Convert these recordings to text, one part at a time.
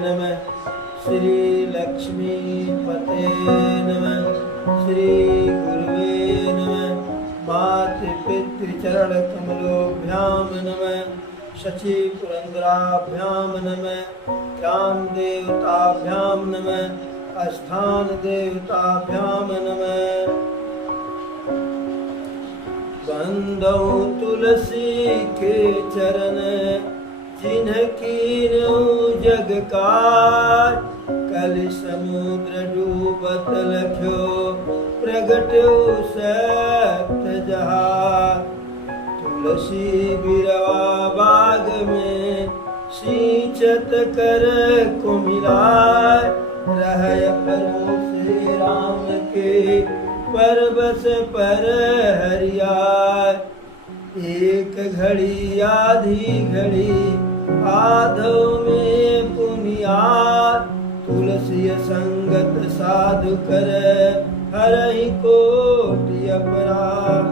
नमः। श्री लक्ष्मीपते नमः। श्री गुरुवे नमः। मातृपितृचरणकमलोभ्यां नमः। शची पुरंदराभ्यां नमः। ग्राम देवताभ्यां नमः। स्थान देवताभ्यां नमः। बंदौ तुलसी के चरण जिनकी जग कार, कल समुद्र डूबत लख्यो प्रगट्यो सप्त जहार। तुलसी बिरवा बाग में सिंचत कर कुमिलाय, रहय फलों से राम के परबस पर हरियाय। एक घड़ी आधी घड़ी आधो में पुनियाद, तुलसी संगत साधु कर हरहि कोटि अपराध।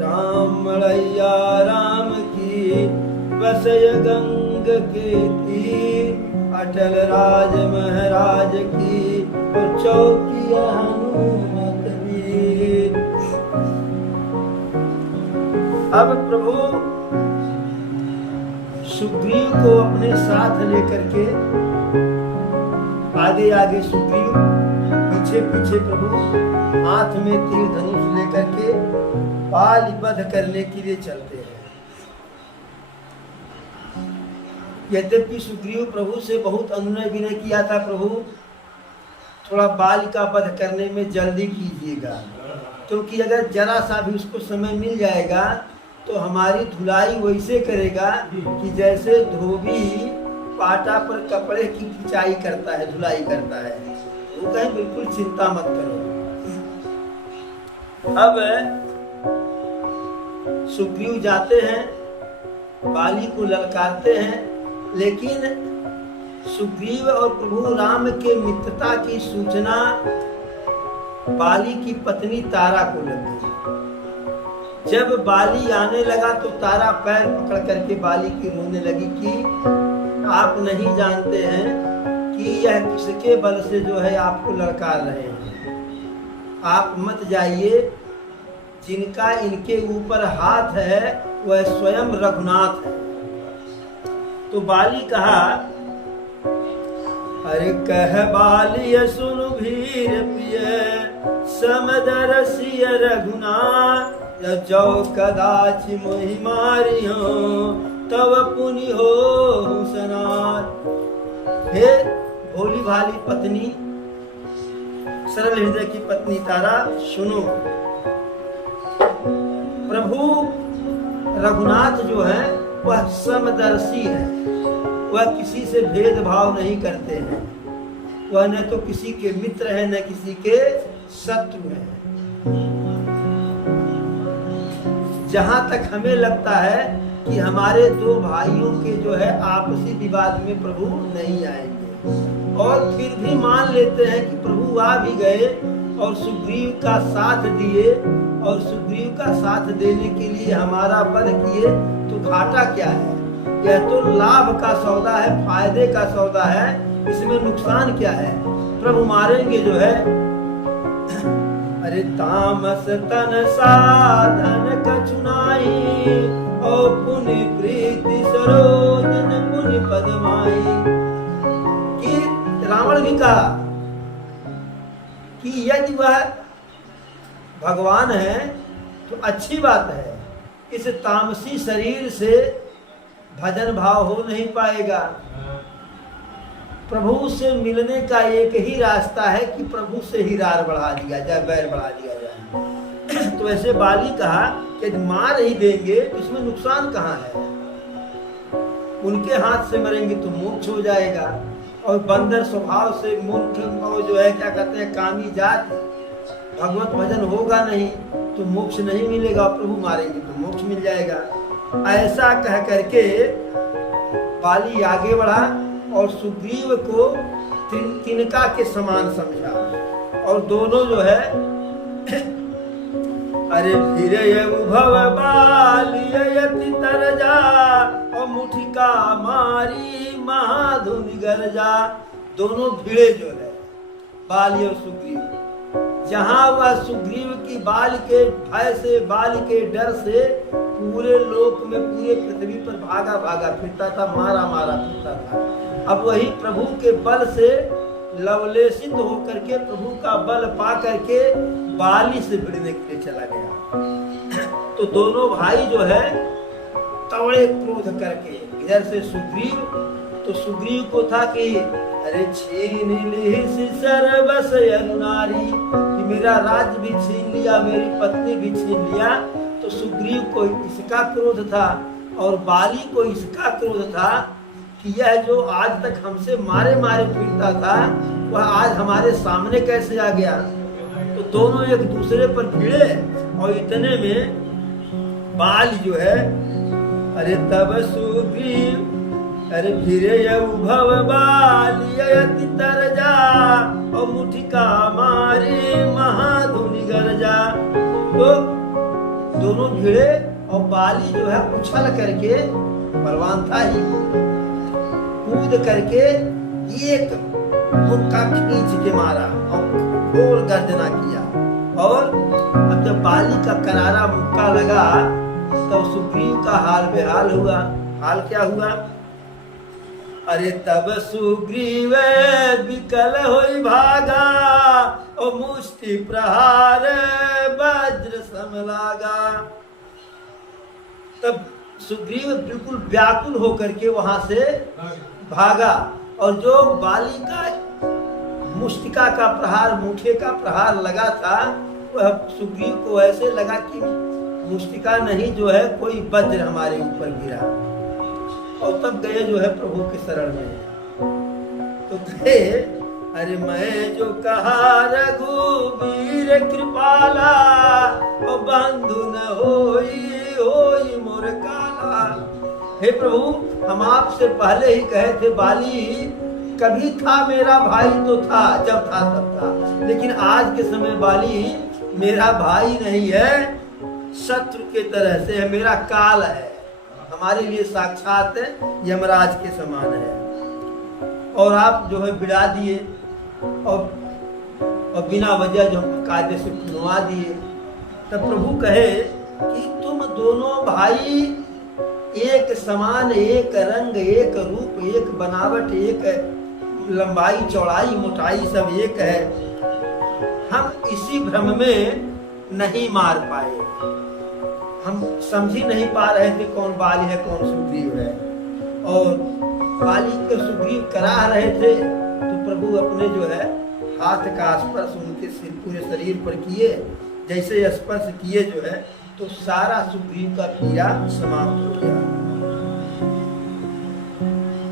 राम मड़ैया राम की बसय गंग के तीर, अटल राज महाराज की चौकी हनुमत वीर। अब प्रभु सुग्रीव को अपने साथ लेकर के आगे आगे सुग्रीव, पीछे पीछे प्रभु हाथ में तीर धनुष लेकर के बाल वध करने के लिए चलते हैं। यद्यपि सुग्रीव प्रभु से बहुत अनुनय विनय किया था, प्रभु थोड़ा बाल का वध करने में जल्दी कीजिएगा, क्योंकि अगर जरा सा भी उसको समय मिल जाएगा तो हमारी धुलाई वैसे करेगा कि जैसे धोबी पाटा पर कपड़े की खिंचाई करता है, धुलाई करता है। वो कहें बिल्कुल चिंता मत करो। अब सुग्रीव जाते हैं, बाली को ललकारते हैं, लेकिन सुग्रीव और प्रभु राम के मित्रता की सूचना बाली की पत्नी तारा को लगी। जब बाली आने लगा तो तारा पैर पकड़ करके बाली की रोने लगी कि आप नहीं जानते हैं कि यह किसके बल से जो है आपको ललकार रहे हैं। आप मत जाइए, जिनका इनके ऊपर हाथ है वह स्वयं रघुनाथ है। तो बाली कहा, अरे कह बाली सुन भीर पिय समदरसिय रघुनाथ, जो कदाचि मोहि मारी हो तब पुनि हो सनाथ। हे भोली भाली पत्नी, सरल हृदय की पत्नी तारा, सुनो। प्रभु रघुनाथ जो है वह समदर्शी है, वह किसी से भेदभाव नहीं करते हैं। वह न तो किसी के मित्र है न किसी के शत्रु है। जहां तक हमें लगता है कि हमारे दो भाइयों के जो है आपसी विवाद में प्रभु नहीं आएंगे, और फिर भी मान लेते हैं कि प्रभु आ भी गए और सुग्रीव का साथ दिए, और सुग्रीव का साथ देने के लिए हमारा वध किए, तो घाटा क्या है? यह तो लाभ का सौदा है, फायदे का सौदा है, इसमें नुकसान क्या है? प्रभु मारेंगे जो है। अरे तामस तन साधन कछुनाई, और पुनि प्रीति सरोजन पुनि पदमाई। कि रावण भी कहा कि यदि वह भगवान है तो अच्छी बात है, इस तामसी शरीर से भजन भाव हो नहीं पाएगा। प्रभु से मिलने का एक ही रास्ता है कि प्रभु से ही रार बढ़ा दिया जाए, बैर बढ़ा दिया जाए। तो ऐसे बाली कहा कि मार ही देंगे तो इसमें नुकसान कहाँ है? उनके हाथ से मरेंगे तो मोक्ष हो जाएगा, और बंदर स्वभाव से मूर्ख और जो है क्या कहते हैं कामी जात, भगवत भजन होगा नहीं तो मोक्ष नहीं मिलेगा, प्रभु मारेंगे तो मोक्ष मिल जाएगा। ऐसा कह करके बाली आगे बढ़ा और सुग्रीव को तिनका के समान समझा, और दोनों जो है अरे फिर उभव बाली यति तरजा, और मुठिका मारी महाधुनि गर्जा। दोनों भिड़े जो है बाली और सुग्रीव, जहां वह सुग्रीव की बाल के भय से, बाल के डर से पूरे लोक में, पूरे पृथ्वी पर भागा भागा फिरता था, मारा मारा फिरता था। अब वही प्रभु के बल से लवलेशित होकर के, प्रभु का बल पा करके बाली से भिड़ने के लिए चला गया। तो दोनों भाई जो है तवड़े क्रोध करके, इधर से सुग्रीव, तो सुग्रीव को था कि अरे छीन ली सर्वस अनुनारी, कि मेरा राज्य भी छीन लिया, मेरी पत्नी भी छीन लिया। तो सुग्रीव को इसका क्रोध था और बाली को इसका क्रोध था कि यह जो आज तक हमसे मारे मारे फिरता था, वह आज हमारे सामने कैसे आ गया। तो दोनों एक दूसरे पर भिड़े और इतने में बाल जो है, अरे तब सुग्रीव, अरे फिरे उभव बाली अति तरजा, और मुठिका मारे महाधुनि गर्जा। तो दोनों भिड़े और बाली जो है उछल करके, बलवान था ही, कूद करके एक मुक्का खींच के मारा और घोर गर्जना किया। और अब जब बाली का करारा मुक्का लगा तो सुग्रीव का हाल बेहाल हुआ। हाल क्या हुआ? अरे तब सुग्रीव विकल होई भागा, और मुष्टि प्रहार वज्र सम लागा। तब सुग्रीव बिल्कुल व्याकुल होकर के वहां से भागा, और जो बाली का मुष्टिका का प्रहार, मुठे का प्रहार लगा था, वह सुग्रीव को ऐसे लगा कि मुष्टिका नहीं, जो है कोई वज्र हमारे ऊपर गिरा। और तब गए जो है प्रभु के शरण में। तो गए, अरे मैं जो कहा रघुवीर कृपाला, और बंधु न होई मोर काला। हे प्रभु, हम आपसे पहले ही कहे थे, बाली कभी था मेरा भाई तो था, जब था तब था, लेकिन आज के समय बाली मेरा भाई नहीं है, शत्रु के तरह से है, मेरा काल है, हमारे लिए साक्षात यमराज के समान है। और आप जो है बिड़ा दिए और बिना वजह जो कायदे से खुलवा दिए। तब प्रभु कहे कि तुम दोनों भाई एक समान, एक रंग, एक रूप, एक बनावट, एक लंबाई चौड़ाई मोटाई सब एक है। हम इसी भ्रम में नहीं मार पाए, हम समझ ही नहीं पा रहे थे कौन बाली है कौन सुग्रीव है। और बाली को सुग्रीव करा रहे थे तो प्रभु अपने जो है हाथ का स्पर्श उनके सिर पूरे शरीर पर किए। जैसे स्पर्श किए जो है तो सारा सुग्रीव का पीड़ा समाप्त हो गया।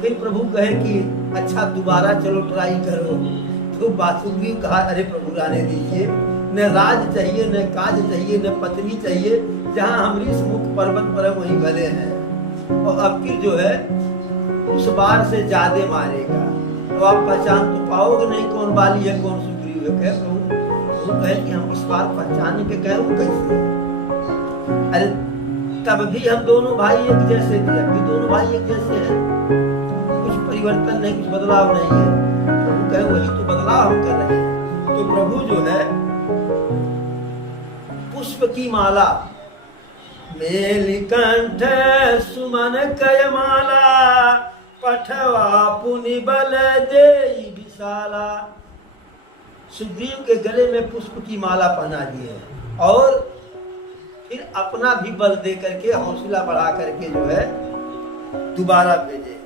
फिर प्रभु कहे कि अच्छा दोबारा चलो ट्राई करो। तो सुग्रीव कहा अरे प्रभु रहने दीजिए, न राज चाहिए, न काज चाहिए, न पत्नी चाहिए, जहाँ हम ऋषमुख पर्वत पर वहीं भले हैं। और अब फिर जो है उस बार से ज्यादा मारेगा, तो आप पहचान तो पाओगे नहीं कौन बाली है कौन सुग्रीव है। कहे प्रभु कहे कि हम इस बार पहचान के कहे कैसे? अरे तब भी हम दोनों भाई एक जैसे थे, अभी दोनों भाई एक जैसे हैं, कुछ परिवर्तन नहीं, कुछ बदलाव नहीं है। प्रभु कहे वही तो बदलाव हम कर रहे हैं। तो प्रभु जो है पुष्प की माला, मेलिकंठ सुमन कय माला, पठवा पुनि बल देई विशाला। सुग्रीव के गले में पुष्प की माला पहना दी है और फिर अपना भी बल दे करके हौसला बढ़ा करके जो है दोबारा भेजे।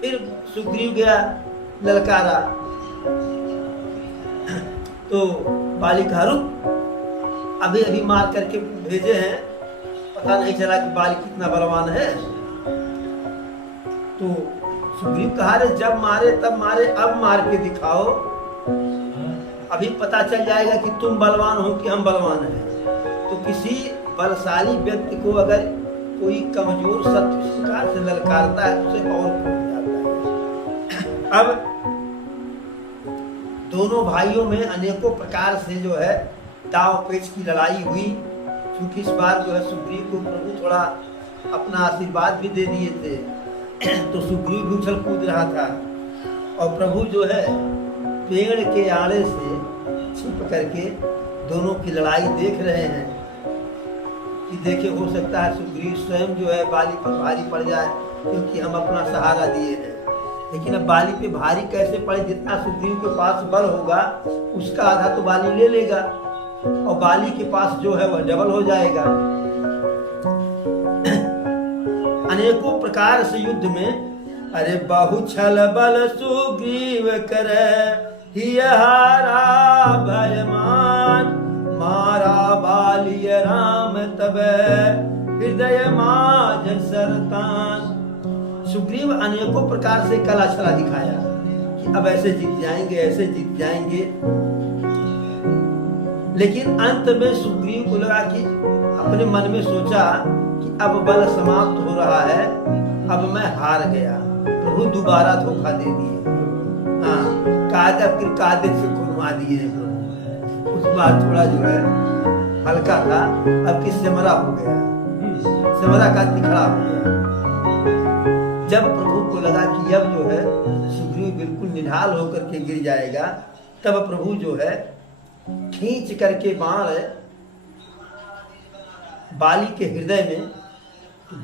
फिर सुग्रीव गया, ललकारा, तो बाली का रुक, अभी अभी मार करके भेजे हैं, पता नहीं चला कि बाली कितना बलवान है। तो सुग्रीव कहा रे जब मारे तब मारे, अब मार के दिखाओ, अभी पता चल जाएगा कि तुम बलवान हो कि हम बलवान हैं। तो किसी बलशाली व्यक्ति को अगर कोई कमजोर शत्रु इस प्रकार से ललकारता है तो उसे और फूट जाता है। अब दोनों भाइयों में अनेकों प्रकार से जो है दाव पेच की लड़ाई हुई। क्योंकि इस बार जो है सुग्रीव को प्रभु थोड़ा अपना आशीर्वाद भी दे दिए थे तो सुग्रीव भी उछल कूद रहा था और प्रभु जो है पेड़ के आड़े से छिप करके दोनों की लड़ाई देख रहे हैं कि देखे हो सकता है सुग्रीव स्वयं जो है बाली पर भारी पड़ जाए, क्योंकि हम अपना सहारा दिए हैं। लेकिन अब बाली पे भारी कैसे पड़े, जितना सुग्रीव के पास बल होगा उसका आधा तो बाली ले लेगा और बाली के पास जो है वह डबल हो जाएगा। अनेकों प्रकार से युद्ध में अरे बहु छल बल सुग्रीव करे हियहारा भयमान, मारा बाली राम तब हृदय माज सरतान। सुग्रीव अनेकों प्रकार से कला छला दिखाया कि अब ऐसे जीत जाएंगे, ऐसे जीत जाएंगे। लेकिन अंत में सुग्रीव को लगा कि अपने मन में सोचा कि अब बल समाप्त हो रहा है, अब मैं हार गया। प्रभु दोबारा धोखा दे दिए, कायदे से घुमा दिए। उस बार थोड़ा जो है हल्का था, अब कि सिमरा हो गया, सिमरा का तिखड़ा हो गया। जब प्रभु को लगा कि अब जो है सुग्रीव बिल्कुल निढाल होकर के गिर जाएगा, तब प्रभु जो है खींच करके बाण बाली के हृदय में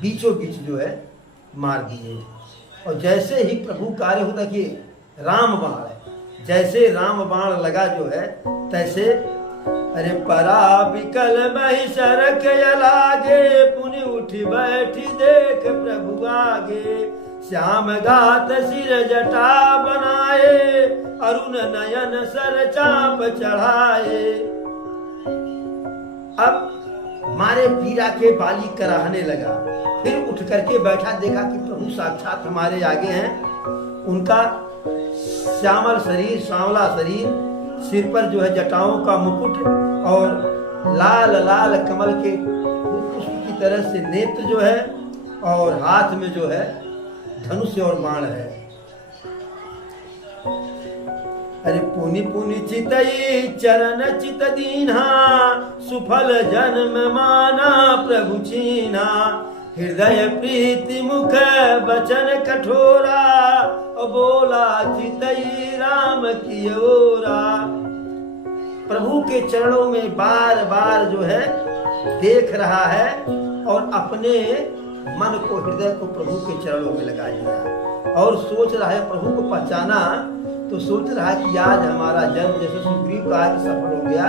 बीचों बीच जो है मार दिए। और जैसे ही प्रभु कार्य होता कि राम बाण है, जैसे राम बाण लगा जो है तैसे अरे परा विकल महिषरक लागे, पुनि उठी बैठी देख प्रभु आगे। श्याम गात सिर जटा बनाए, अरुण नयन सर चाप चढ़ाए। अब मारे पीरा के बाली कराहने लगा, फिर उठ करके बैठा, देखा कि प्रभु साक्षात हमारे आगे हैं। उनका श्यामल शरीर, सांवला शरीर, सिर पर जो है जटाओं का मुकुट और लाल लाल कमल के पुष्प की तरह से नेत्र जो है, और हाथ में जो है धनुष और बाण है। अरे पुनि पुनि चितई चरण चित दीन्हा, सुफल जन्म माना प्रभु चीन्हा। हृदय प्रीति मुख बचन कठोरा, बोला चितई राम की ओरा। प्रभु के चरणों में बार बार जो है देख रहा है और अपने मन को, हृदय को प्रभु के चरणों में लगा लिया और सोच रहा है, प्रभु को पहचाना तो सोच रहा है कि आज हमारा जन्म, जैसे सुग्रीव का आज सफल हो गया,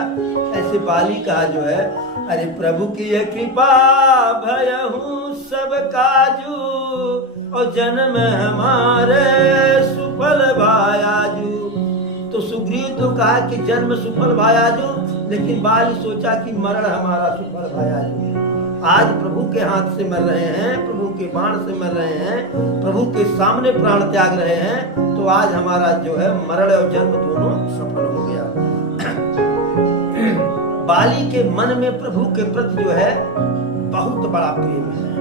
ऐसे बाली का जो है अरे प्रभु की कृपा भयहूँ सब काजू, और जन्म हमारे सुफल भायाजू। तो सुग्रीव तो कहा कि जन्म सुफल भायाजू, लेकिन बाली सोचा कि मरण हमारा सुफल भायाजू। आज प्रभु के हाथ से मर रहे हैं, प्रभु के बाण से मर रहे हैं, प्रभु के सामने प्राण त्याग रहे हैं, तो आज हमारा जो है मरण और जन्म दोनों सफल हो गया। बाली के मन में प्रभु के प्रति जो है बहुत बड़ा प्रेम है,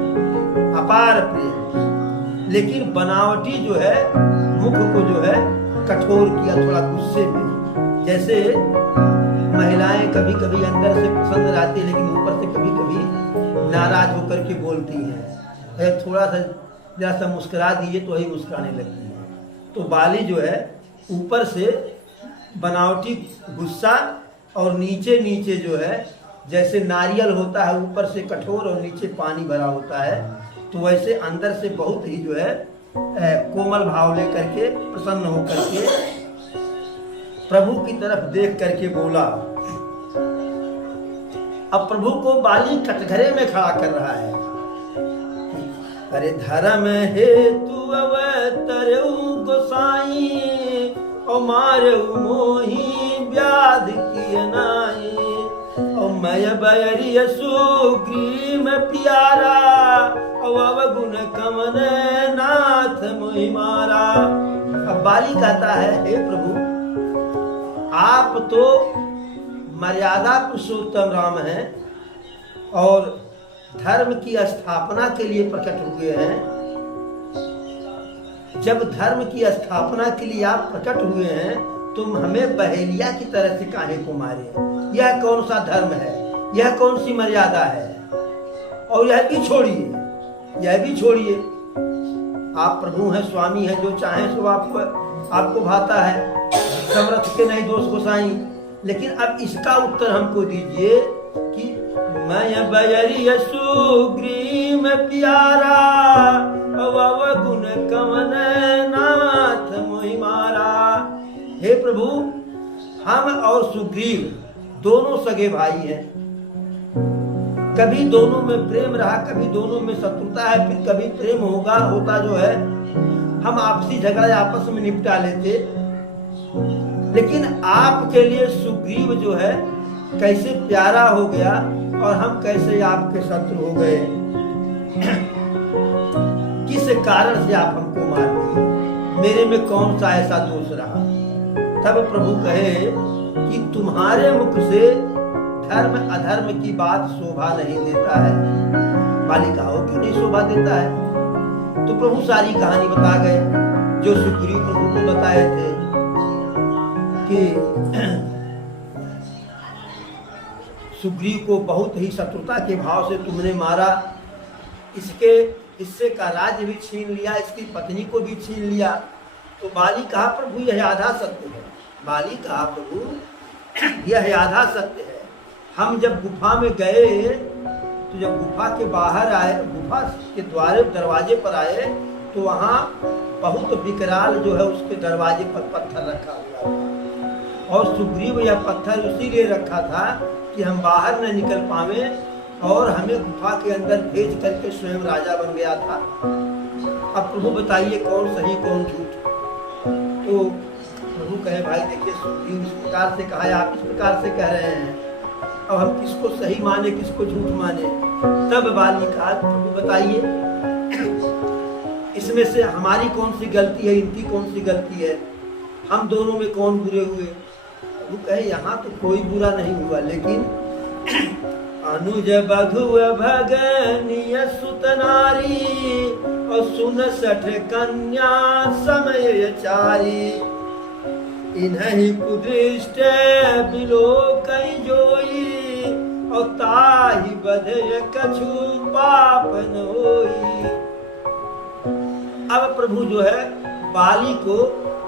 अपार प्रेम। लेकिन बनावटी जो है मुख को जो है कठोर किया, थोड़ा गुस्से में। जैसे महिलाएं कभी कभी अंदर से पसंद रहती है, लेकिन ऊपर से कभी कभी नाराज होकर के बोलती हैं, थोड़ा सा जरा सा मुस्कुरा दिए तो वही मुस्कुराने लगती है। तो बाली जो है ऊपर से बनावटी गुस्सा और नीचे नीचे जो है जैसे नारियल होता है, ऊपर से कठोर और नीचे पानी भरा होता है, तो वैसे अंदर से बहुत ही जो है कोमल भाव लेकर के, प्रसन्न होकर के प्रभु की तरफ देख करके बोला। अब प्रभु को बाली कटघरे में खड़ा कर रहा है। अरे धर्म हेतु अवतरऊ गोसाई, और मारऊ मोही व्याध किए नाई। और मैं बैरिय सुग्रीव प्यारा, और अवगुण कमन नाथ मोहि मारा। अब बाली कहता है, हे प्रभु आप तो मर्यादा पुरुषोत्तम राम हैं और धर्म की स्थापना के लिए प्रकट हुए हैं। जब धर्म की स्थापना के लिए आप प्रकट हुए हैं, तुम हमें बहेलिया की तरह से काहे को मारे? यह कौन सा धर्म है? यह कौन सी मर्यादा है? और यह भी छोड़िए, यह भी छोड़िए। आप प्रभु हैं, स्वामी हैं, जो चाहें सो आपको भाता है, समर्थ के नहीं दोष गोसाई। लेकिन अब इसका उत्तर हमको दीजिए कि मैं बजरिय सुग्रीव प्यारा, गुण कमन नाथ मोहि मारा। हे प्रभु, हम और सुग्रीव दोनों सगे भाई हैं। कभी दोनों में प्रेम रहा, कभी दोनों में शत्रुता है, फिर कभी प्रेम होता जो है हम आपसी झगड़ा आपस में निपटा लेते। लेकिन आपके लिए सुग्रीव जो है कैसे प्यारा हो गया और हम कैसे आपके शत्रु हो गए? किस कारण से आप हमको मार दिए? मेरे में कौन सा ऐसा दोष रहा? तब प्रभु कहे कि तुम्हारे मुख से धर्म अधर्म की बात शोभा नहीं देता है। बालिका हो क्यों नहीं शोभा देता है? तो प्रभु सारी कहानी बता गए जो सुग्रीव प्रभु को बताए थे कि सुग्रीव को बहुत ही शत्रुता के भाव से तुमने मारा, इससे का राज्य भी छीन लिया, इसकी पत्नी को भी छीन लिया। तो बाली कहा प्रभु यह आधा सत्य है। बाली कहा प्रभु यह आधा सत्य है। हम जब गुफा में गए तो जब गुफा के बाहर आए, गुफा के दरवाजे पर आए तो वहाँ बहुत विकराल जो है उसके दरवाजे पर पत्थर रखा हुआ था और सुग्रीव यह पत्थर इसीलिए रखा था कि हम बाहर न निकल पावे और हमें गुफा के अंदर भेज करके स्वयं राजा बन गया था। अब प्रभु बताइए कौन सही कौन झूठ? तो प्रभु कहे भाई देखिए सुग्रीव इस प्रकार से कहा है, आप इस प्रकार से कह रहे हैं, अब हम किसको सही माने किसको झूठ माने? तब बाली कहा प्रभु बताइए इसमें से हमारी कौन सी गलती है, इनकी कौन सी गलती है, हम दोनों में कौन बुरे हुए? प्रभु कहे यहाँ तो कोई बुरा नहीं हुआ, लेकिन अनुज बधु भगनिय सुत नारी और 69 कन्या समय चारी, इन्हीं कुदृष्ट बिलो कई जोई और ताहि बधे कछु पाप न होई। अब प्रभु जो है बाली को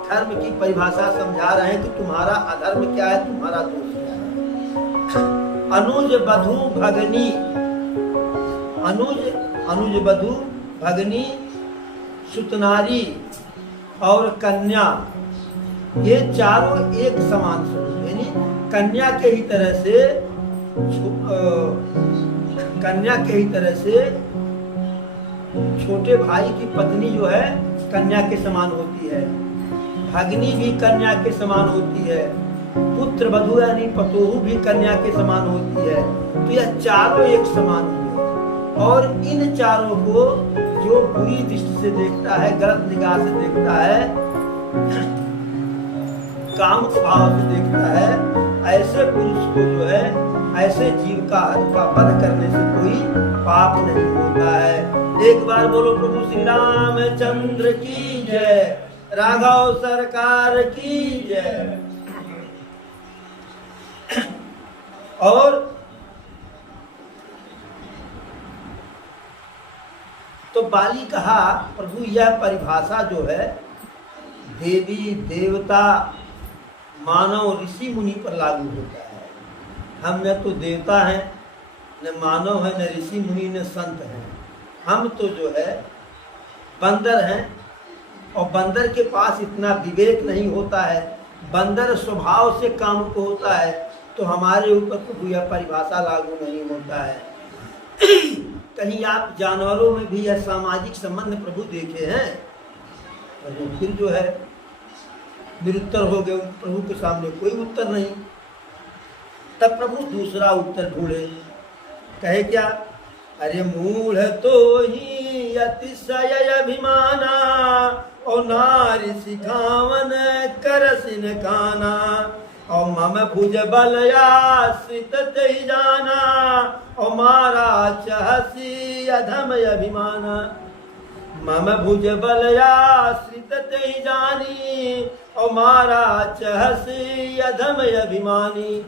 धर्म की परिभाषा समझा रहे हैं कि तुम्हारा अधर्म क्या है, तुम्हारा दोष क्या है। अनुज बधु भगनी, अनुज बधु भगनी सुतनारी और कन्या, ये चारों एक समान स्वरूप, यानी कन्या के ही तरह से छोटे भाई की पत्नी जो है कन्या के समान होती है, भगनी भी कन्या के समान होती है, पुत्र वधू यानी पतोहू भी कन्या के समान होती है। तो यह चारों एक समान हुए और इन चारों को जो बुरी दृष्टि से देखता है, गलत निगाह से देखता है, काम भाव से देखता है, ऐसे पुरुष को जो है ऐसे जीव का वध करने से कोई पाप नहीं होता है। एक बार बोलो प्रभु श्री रामचंद्र की जय, राघव सरकार की जय। और तो बाली कहा प्रभु यह परिभाषा जो है देवी देवता मानव ऋषि मुनि पर लागू होता है। हम न तो देवता हैं, न मानव है, न ऋषि मुनि, न संत हैं। हम तो जो है बंदर हैं और बंदर के पास इतना विवेक नहीं होता है, बंदर स्वभाव से काम को होता है, तो हमारे ऊपर तो यह परिभाषा लागू नहीं होता है। कहीं आप जानवरों में भी यह सामाजिक संबंध प्रभु देखे हैं? प्रभु फिर जो है निरुत्तर हो गए, प्रभु के सामने कोई उत्तर नहीं। तब प्रभु दूसरा उत्तर ढूंढे, कहे क्या? अरे मूढ़ तो ही अतिशय अभिमाना और नारी सिखावन करसिन काना और मम भुज बलयाश्रित ही जाना और मारा चहसी अधम अभिमाना। मम भुज बलयाश्रित ही जानी और मारा चहसी अधम अभिमानी।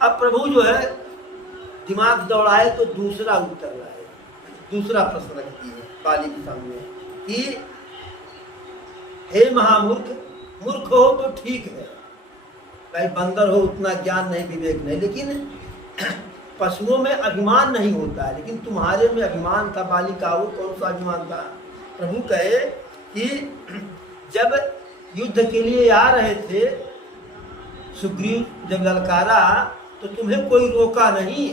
अब प्रभु जो है दिमाग दौड़ाए तो दूसरा उत्तर लाए, दूसरा प्रश्न रखती है बाली के सामने कि हे महामूर्ख, मूर्ख हो तो ठीक है भाई, बंदर हो उतना ज्ञान नहीं, विवेक नहीं, लेकिन पशुओं में अभिमान नहीं होता है, लेकिन तुम्हारे में अभिमान था। बालिका वो कौन सा अभिमान था? प्रभु कहे कि जब युद्ध के लिए आ रहे थे, सुग्रीव जब ललकारा तो तुम्हें कोई रोका नहीं।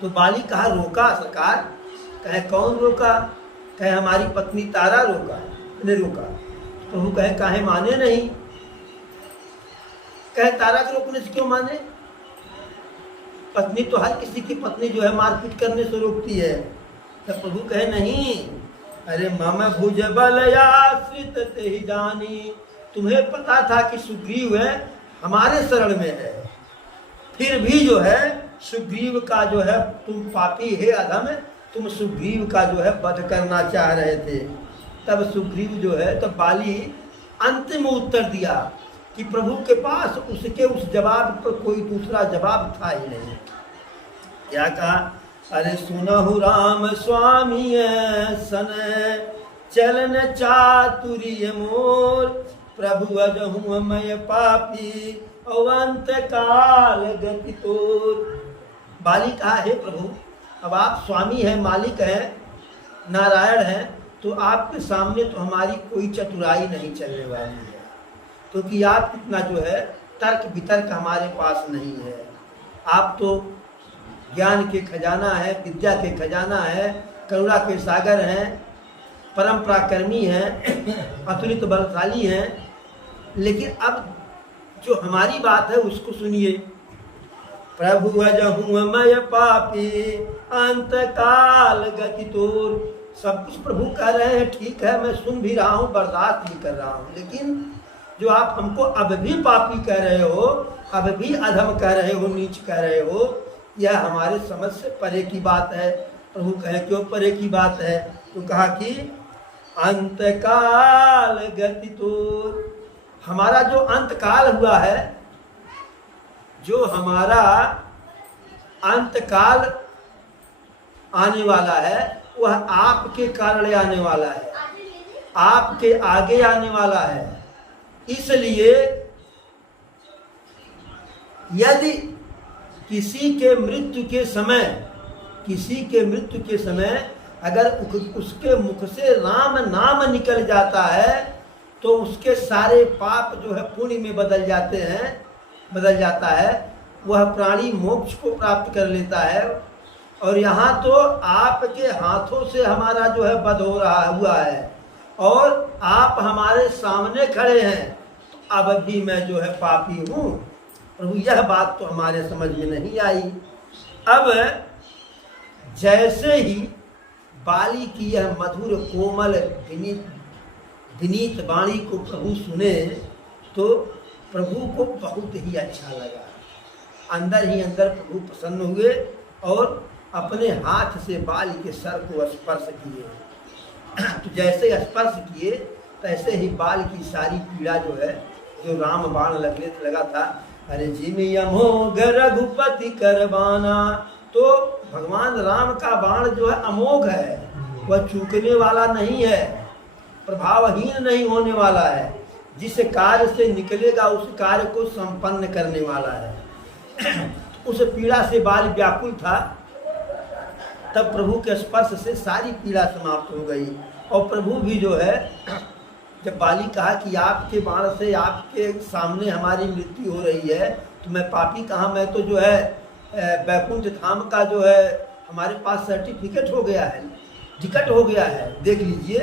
तो बाली कहा रोका सरकार? कहे कौन रोका? कहे हमारी पत्नी तारा रोका, ने रोका। प्रभु कहे काहे माने नहीं? कहे तारा के रोकने से क्यों माने? पत्नी तो हर किसी की पत्नी जो है मारपीट करने से रोकती है। तो प्रभु कहे नहीं, अरे मम भुज बल आश्रित ते ही जानी, तुम्हें पता था कि सुग्रीव है हमारे शरण में है, फिर भी जो है सुग्रीव का जो है, तुम पापी है अधम, तुम सुग्रीव का जो है वध करना चाह रहे थे। तब सुग्रीव जो है, तब बाली अंतिम उत्तर दिया कि प्रभु के पास उसके उस जवाब पर कोई दूसरा जवाब था ही नहीं। क्या कहा? अरे सुनहु राम स्वामी सन चलन चातुर्य मोर, प्रभु अजहु मय पापी अवंत काल गति तोर। बाली कहा हे प्रभु, अब आप स्वामी हैं, मालिक हैं, नारायण हैं, तो आपके सामने तो हमारी कोई चतुराई नहीं चलने वाली है, क्योंकि आप इतना जो है तर्क वितर्क हमारे पास नहीं है। आप तो ज्ञान के खजाना है, विद्या के खजाना है, करुणा के सागर हैं, परम पराक्रमी हैं, अतुलित बलशाली हैं। लेकिन अब जो हमारी बात है उसको सुनिए। प्रभु अजहु मय पापी अंत काल गति तोर। सब कुछ प्रभु कह रहे हैं, ठीक है, मैं सुन भी रहा हूँ, बर्दाश्त भी कर रहा हूँ, लेकिन जो आप हमको अब भी पापी कह रहे हो, अब भी अधम कह रहे हो, नीच कह रहे हो, यह हमारे समझ से परे की बात है। प्रभु कहे क्यों परे की बात है? तो कहा कि अंतकाल गति तोर, हमारा जो अंतकाल हुआ है, जो हमारा अंतकाल आने वाला है, वह आपके कारण आने वाला है, आपके आगे आने वाला है। इसलिए यदि किसी के मृत्यु के समय अगर उसके मुख से राम नाम निकल जाता है तो उसके सारे पाप जो है पुण्य में बदल जाता है, वह प्राणी मोक्ष को प्राप्त कर लेता है। और यहाँ तो आपके हाथों से हमारा जो है वध हुआ है और आप हमारे सामने खड़े हैं, तो अब भी मैं जो है पापी हूँ। प्रभु यह बात तो हमारे समझ में नहीं आई। अब जैसे ही बाली की यह मधुर कोमल विनीत वाणी को प्रभु सुने तो प्रभु को बहुत ही अच्छा लगा। अंदर ही अंदर प्रभु प्रसन्न हुए और अपने हाथ से बाली के सर को स्पर्श किए। तो जैसे स्पर्श किए तैसे ही बाल की सारी पीड़ा जो है, जो राम बाण लगा था, अरे जिम अमोघ रघुपति करबाना, तो भगवान राम का बाण जो है अमोघ है, वह चूकने वाला नहीं है, प्रभावहीन नहीं होने वाला है, जिस कार्य से निकलेगा उस कार्य को संपन्न करने वाला है। उस पीड़ा से बाल व्याकुल था, तब प्रभु के स्पर्श से सारी पीड़ा समाप्त हो गई। और प्रभु भी जो है, जब बाली कहा कि आपके बाण से आपके सामने हमारी मृत्यु हो रही है, तो मैं पापी कहाँ, मैं तो जो है बैकुंठ धाम का जो है हमारे पास सर्टिफिकेट हो गया है, टिकट हो गया है, देख लीजिए।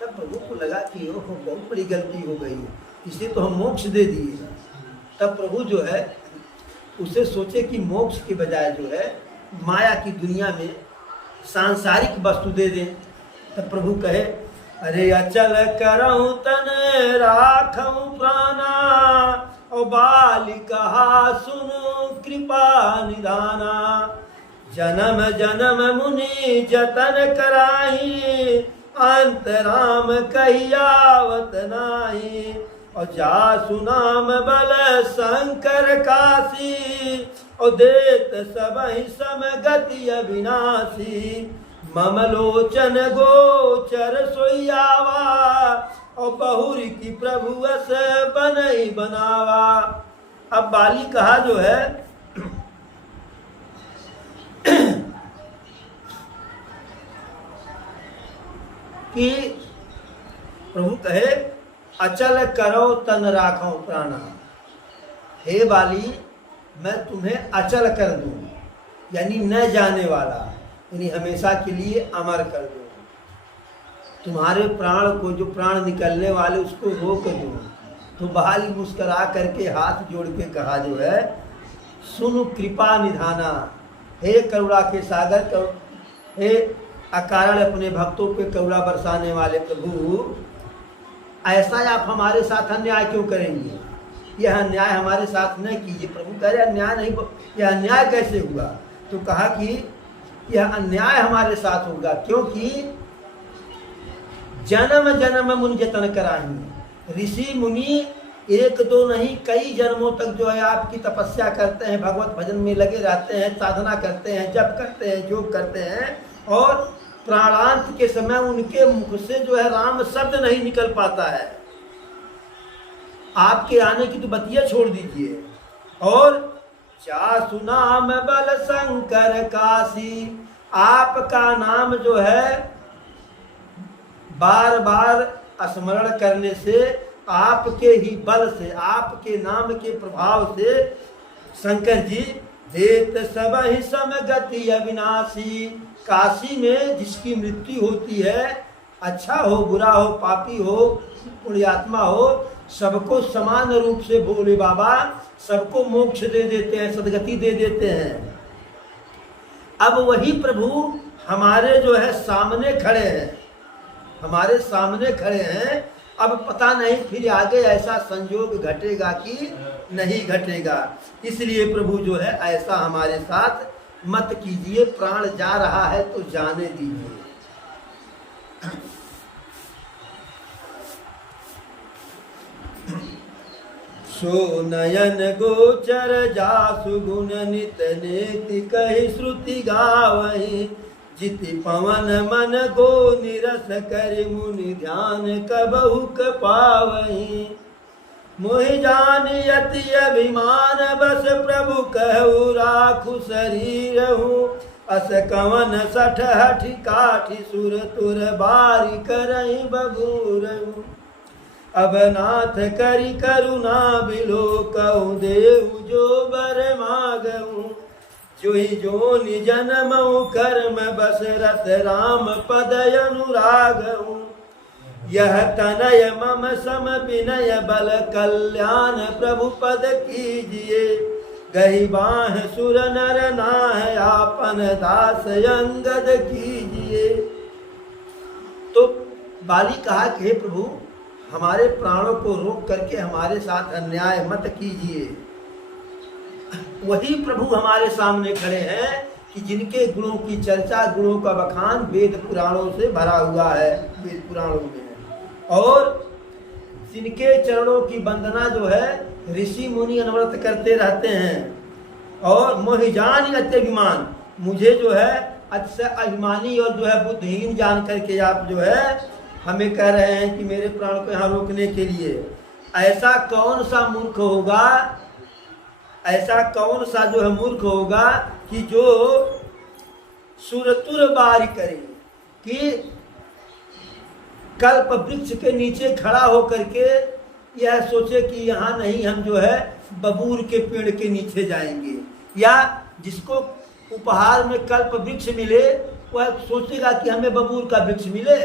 तब प्रभु को लगा कि ओह बहुत बड़ी गलती हो गई, इसे तो हम मोक्ष दे दिए। तब प्रभु जो है उसे सोचे कि मोक्ष के बजाय जो है माया की दुनिया में सांसारिक वस्तु दे दें। तब प्रभु कहे, अरे अचल करऊं तन राखऊं प्राणा, और बाली कहा सुनो कृपा निधाना, जन्म जन्म मुनि जतन कराही, अंत राम कहियावत नाही, और जासु नाम बल शंकर काशी, और देत सबहि समगति अविनाशी, मम लोचन गोचर सोयावा, और बहुरी की प्रभु से बन ही बनावा। अब बाली कहा जो है कि प्रभु कहे अचल करो तन राखो प्राणा। हे बाली मैं तुम्हें अचल कर दूं, यानी न जाने वाला, यानी हमेशा के लिए अमर कर दूं। तुम्हारे प्राण को, जो प्राण निकलने वाले, उसको रोक दूं। तो बाली मुस्कुरा करके हाथ जोड़ के कहा जो है सुन कृपा निधाना। हे करुणा के सागर, हे अकारण अपने भक्तों पे करुणा बरसाने वाले प्रभु, ऐसा आप हमारे साथ अन्याय क्यों करेंगे? यह अन्याय हमारे साथ न कीजिए। प्रभु कह रहे अन्याय नहीं, यह अन्याय कैसे हुआ? तो कहा कि यह अन्याय हमारे साथ होगा क्योंकि जन्म जन्म मुनि जतन कराही। ऋषि मुनि एक दो नहीं कई जन्मों तक जो है आपकी तपस्या करते हैं, भगवत भजन में लगे रहते हैं, साधना करते हैं, जप करते हैं, योग करते हैं, और प्राणांत के समय उनके मुख से जो है राम शब्द नहीं निकल पाता है। आपके आने की तो बतिया छोड़ दीजिए। और चासु नाम बल शंकर काशी, आपका नाम जो है बार बार स्मरण करने से, आपके ही बल से, आपके नाम के प्रभाव से शंकर जी देत सब ही समगति अविनाशी। काशी में जिसकी मृत्यु होती है, अच्छा हो बुरा हो, पापी हो पुण्यात्मा हो, सबको समान रूप से भोले बाबा सबको मोक्ष दे देते हैं, सदगति दे देते हैं। अब वही प्रभु हमारे जो है सामने खड़े हैं, हमारे सामने खड़े हैं। अब पता नहीं फिर आगे ऐसा संयोग घटेगा कि नहीं घटेगा। इसलिए प्रभु जो है ऐसा हमारे साथ मत कीजिए। प्राण जा रहा है तो जाने दीजिए। सो नयन गोचर जासु गुण नित नेति कहि श्रुति गावहि। जिति पवन मन गो निरस करि मुनि ध्यान कबहु क पावहि। मोहि जानि अति अभिमान बस प्रभु कहु राखु शरीरहु। अस कवन सठ हठि काठि सुर तुर बारी करहि बबूरहु। अब नाथ करि करुणा बिलो कहु देहु जो बर मागहु। जोहि जोनि जन्मउ कर्म बस रत राम पद अनुरागहु। यह तनय मम सम विनय बल कल्याण प्रभु पद कीजिए। गही बाह सुर नर नाह आपन दास अंगद कीजिए। तो बाली कहा कि हे प्रभु हमारे प्राणों को रोक करके हमारे साथ अन्याय मत कीजिए। वही प्रभु हमारे सामने खड़े हैं कि जिनके गुणों की चर्चा, गुणों का बखान वेद पुराणों से भरा हुआ है, वेद पुराणों में, और जिनके चरणों की वंदना जो है ऋषि मुनि अनवरत करते रहते हैं। और मोहिजान अत्यभिमान, मुझे जो है अच्छे अभिमानी और जो है बुद्धिहीन जान करके आप जो है हमें कह रहे हैं कि मेरे प्राण को यहाँ रोकने के लिए। ऐसा कौन सा मूर्ख होगा, ऐसा कौन सा जो है मूर्ख होगा कि जो सुरतुर बारी करे, कि कल्प वृक्ष के नीचे खड़ा होकर के यह सोचे कि यहाँ नहीं, हम जो है बबूर के पेड़ के नीचे जाएंगे, या जिसको उपहार में कल्प वृक्ष मिले वह सोचेगा कि हमें बबूर का वृक्ष मिले।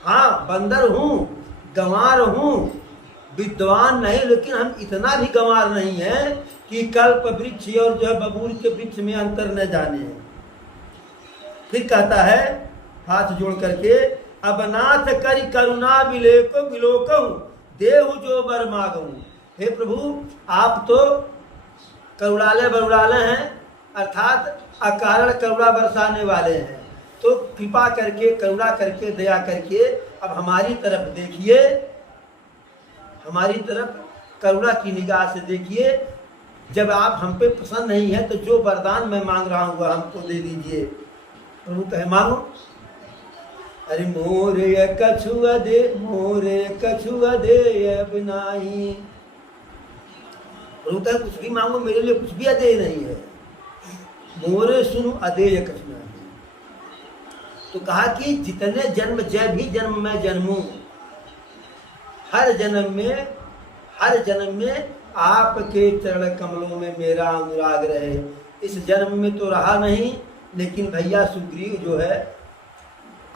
हाँ, बंदर हूँ, गंवार हूँ, विद्वान नहीं, लेकिन हम इतना भी गंवार नहीं है कि कल्प वृक्ष और जो है बबूर के वृक्ष में अंतर न जाने। फिर कहता है हाथ जोड़ करके, अब नाथ करि करुणा बिलोकहु देहु जो बर मागहु। हे प्रभु आप तो करुणालय बरुणालय हैं, अर्थात अकारण करुणा बरसाने वाले हैं। तो कृपा करके, करुणा करके, दया करके अब हमारी तरफ देखिए, हमारी तरफ करुणा की निगाह से देखिए। जब आप हम पे पसंद नहीं है तो जो वरदान मैं मांग रहा हूँ वह हमको दे दीजिए। प्रभु कहे मांगो। अरे मोरे कछुआ दे, मोरे कछुआ दे अब नाही। प्रभु कहे कुछ भी मांगो मेरे लिए कुछ भी अदेय नहीं है। मोरे सुनु अदेय कछु नहीं। तो कहा कि जितने जन्म जय भी जन्म में जन्मूं, हर जन्म में आपके चरण कमलों में मेरा अनुराग रहे। इस जन्म में तो रहा नहीं, लेकिन भैया सुग्रीव जो है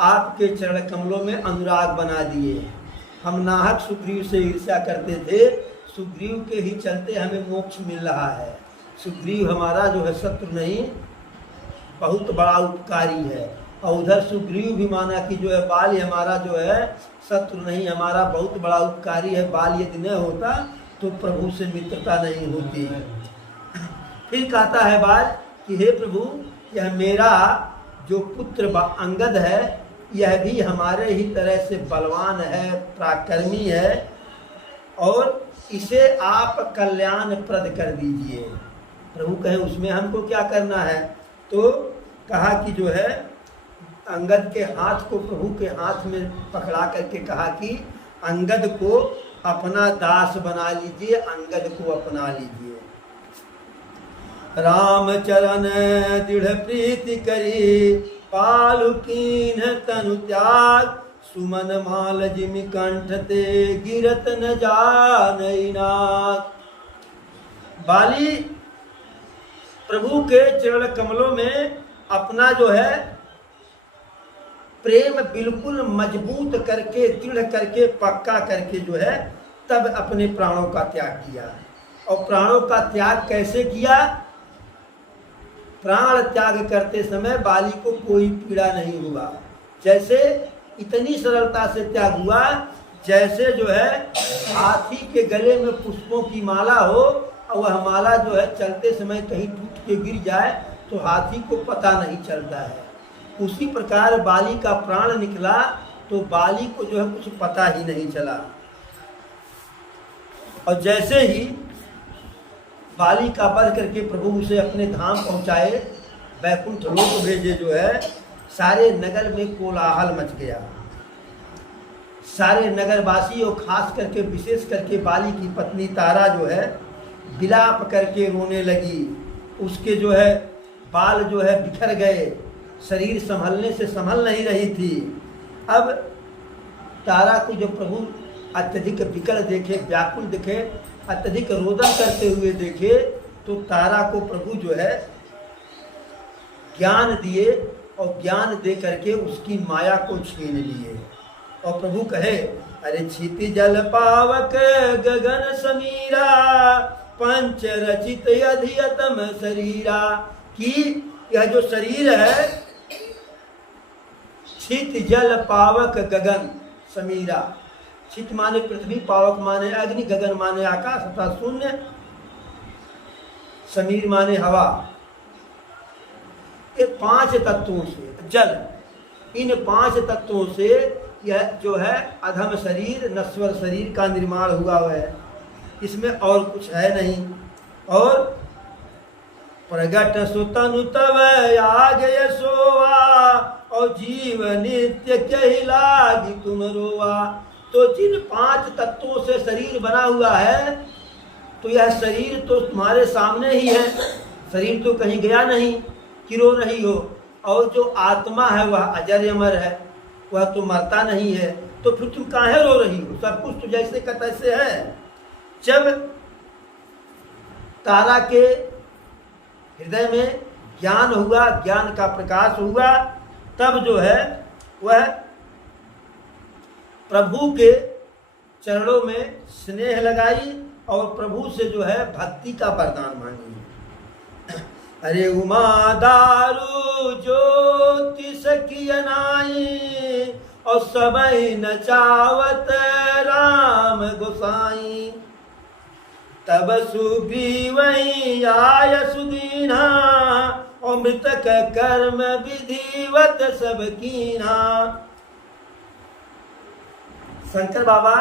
आपके चरण कमलों में अनुराग बना दिए। हम नाहक सुग्रीव से ईर्ष्या करते थे, सुग्रीव के ही चलते हमें मोक्ष मिल रहा है। सुग्रीव हमारा जो है शत्रु नहीं, बहुत बड़ा उपकारी है। और उधर सुग्रीव भी माना कि जो है बाल हमारा जो है शत्रु नहीं, हमारा बहुत बड़ा उपकारी है। बाल यदि न होता तो प्रभु से मित्रता नहीं होती। फिर कहता है बाल कि हे प्रभु, यह मेरा जो पुत्र अंगद है, यह भी हमारे ही तरह से बलवान है, पराक्रमी है, और इसे आप कल्याण प्रद कर दीजिए। प्रभु कहे उसमें हमको क्या करना है? तो कहा कि जो है अंगद के हाथ को प्रभु के हाथ में पकड़ा करके कहा कि अंगद को अपना दास बना लीजिए, अंगद को अपना लीजिए। राम चरण दृढ़ प्रीति करी, पालु कीन तनु त्याग, सुमन माल जिमि कंठ ते, गिरत न जानई नाथ। बाली प्रभु के चरण कमलों में अपना जो है प्रेम बिल्कुल मजबूत करके, दृढ़ करके, पक्का करके जो है तब अपने प्राणों का त्याग किया। और प्राणों का त्याग कैसे किया? प्राण त्याग करते समय बाली को कोई पीड़ा नहीं हुआ। जैसे इतनी सरलता से त्याग हुआ जैसे जो है हाथी के गले में पुष्पों की माला हो, और वह माला जो है चलते समय कहीं टूट के गिर जाए तो हाथी को पता नहीं चलता है। उसी प्रकार बाली का प्राण निकला तो बाली को जो है कुछ पता ही नहीं चला। और जैसे ही बाली का वध करके प्रभु उसे अपने धाम पहुंचाए, वैकुंठ लोक भेजे, जो है सारे नगर में कोलाहल मच गया। सारे नगरवासी और खास करके विशेष करके बाली की पत्नी तारा जो है विलाप करके रोने लगी। उसके जो है बाल जो है बिखर गए, शरीर संभलने से संभल नहीं रही थी। अब तारा को जो प्रभु अत्यधिक विकल देखे, व्याकुल देखे, अत्यधिक रोदन करते हुए देखे, तो तारा को प्रभु जो है ज्ञान दिए, और ज्ञान दे करके उसकी माया को छीन लिए। और प्रभु कहे अरे क्षिति जल पावक गगन समीरा, पंच रचित अधियतम शरीरा। कि यह जो शरीर है क्षित जल पावक गगन समीरा। क्षित माने पृथ्वी, पावक माने अग्नि, गगन माने आकाश तथा शून्य, समीर माने हवा। ये 5 तत्वों से जल, इन 5 तत्वों से यह जो है अधम शरीर, नश्वर शरीर का निर्माण हुआ है। इसमें और कुछ है नहीं। और प्रगट सुतनु तव आग सोवा, और जीव नित्य कही लागी तुम रोवा। तो जिन 5 तत्वों से शरीर बना हुआ है, तो यह शरीर तो तुम्हारे सामने ही है, शरीर तो कहीं गया नहीं कि रो रही हो। और जो आत्मा है वह अजर अमर है, वह तो मरता नहीं है, तो फिर तुम काहे रो रही हो? सब कुछ तो जैसे का तैसे है। जब तारा के हृदय में ज्ञान हुआ, ज्ञान का प्रकाश हुआ, तब जो है वह प्रभु के चरणों में स्नेह लगाई और प्रभु से जो है भक्ति का वरदान मांगी। अरे उमा दारू ज्योति सखियनाई, और सबई नचावत राम गोसाई। तब सुग्रीव आय सुदीना, और मृतक कर्म विधिवत सब कीना। शंकर बाबा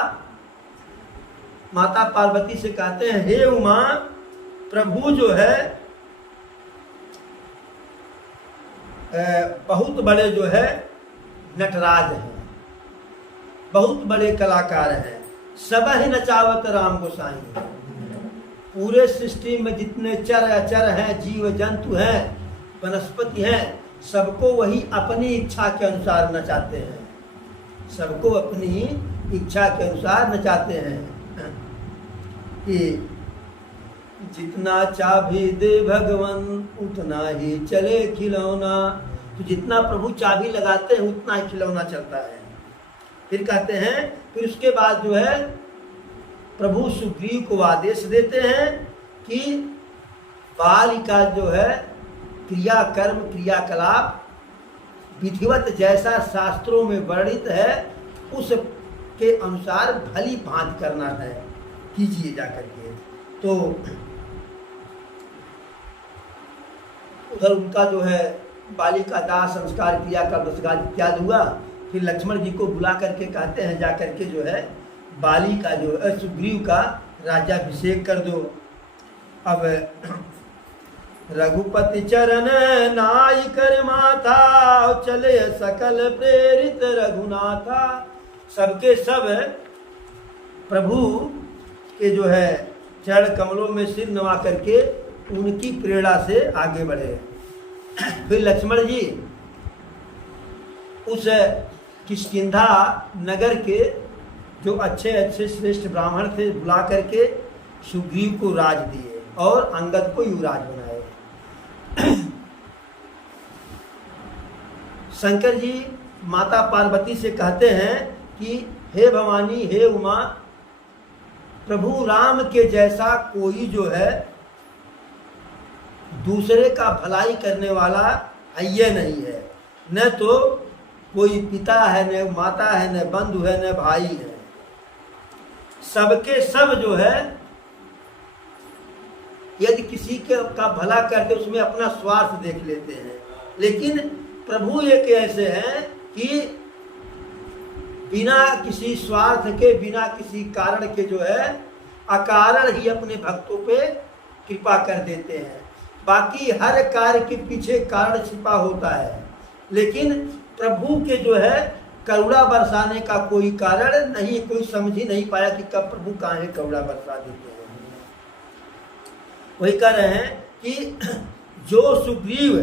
माता पार्वती से कहते हैं हे उमा, प्रभु जो है बहुत बड़े जो है नटराज हैं, बहुत बड़े कलाकार हैं। सब ही नचावत राम गोसाई। पूरे सृष्टि में जितने चर अचर हैं, जीव जंतु हैं, वनस्पति हैं, सबको वही अपनी इच्छा के अनुसार नचाते हैं, सबको अपनी इच्छा के अनुसार नचाते हैं। कि जितना चाबी दे भगवान उतना ही चले खिलौना। तो जितना प्रभु चाबी लगाते हैं उतना ही खिलौना चलता है। फिर कहते हैं, फिर उसके बाद जो है प्रभु सुग्रीव को आदेश देते हैं कि बाल का जो है क्रियाकर्म क्रियाकलाप विधिवत जैसा शास्त्रों में वर्णित है उसके अनुसार भली भांति करना है, कीजिए जाकर के। तो उधर उनका जो है बाली का दाह संस्कार क्रिया का संस्कार इत्यादि हुआ। फिर लक्ष्मण जी को बुला करके कहते हैं जा करके जो है बाली का जो है सुग्रीव का राज्याभिषेक कर दो। अब रघुपति चरण नाई कर माथा चले सकल प्रेरित रघुनाथा। सबके सब प्रभु के जो है चरण कमलों में सिर नवा करके उनकी प्रेरणा से आगे बढ़े। फिर लक्ष्मण जी उस किष्किंधा नगर के जो अच्छे अच्छे श्रेष्ठ ब्राह्मण थे बुला करके सुग्रीव को राज दिए और अंगद को युवराज बनाए। शंकर जी माता पार्वती से कहते हैं कि हे भवानी, हे उमा, प्रभु राम के जैसा कोई जो है दूसरे का भलाई करने वाला ये नहीं है। न तो कोई पिता है, न माता है, न बंधु है, न भाई है। सबके सब जो है यदि किसी का भला करते उसमें अपना स्वार्थ देख लेते हैं, लेकिन प्रभु एक ऐसे हैं कि बिना किसी स्वार्थ के, बिना किसी कारण के जो है अकारण ही अपने भक्तों पे कृपा कर देते हैं। बाकी हर कार्य के पीछे कारण छिपा होता है, लेकिन प्रभु के जो है करुणा बरसाने का कोई कारण नहीं, कोई समझ ही नहीं पाया कि कब प्रभु कहाँ करुणा बरसा देते हैं। वही कह रहे हैं कि जो सुग्रीव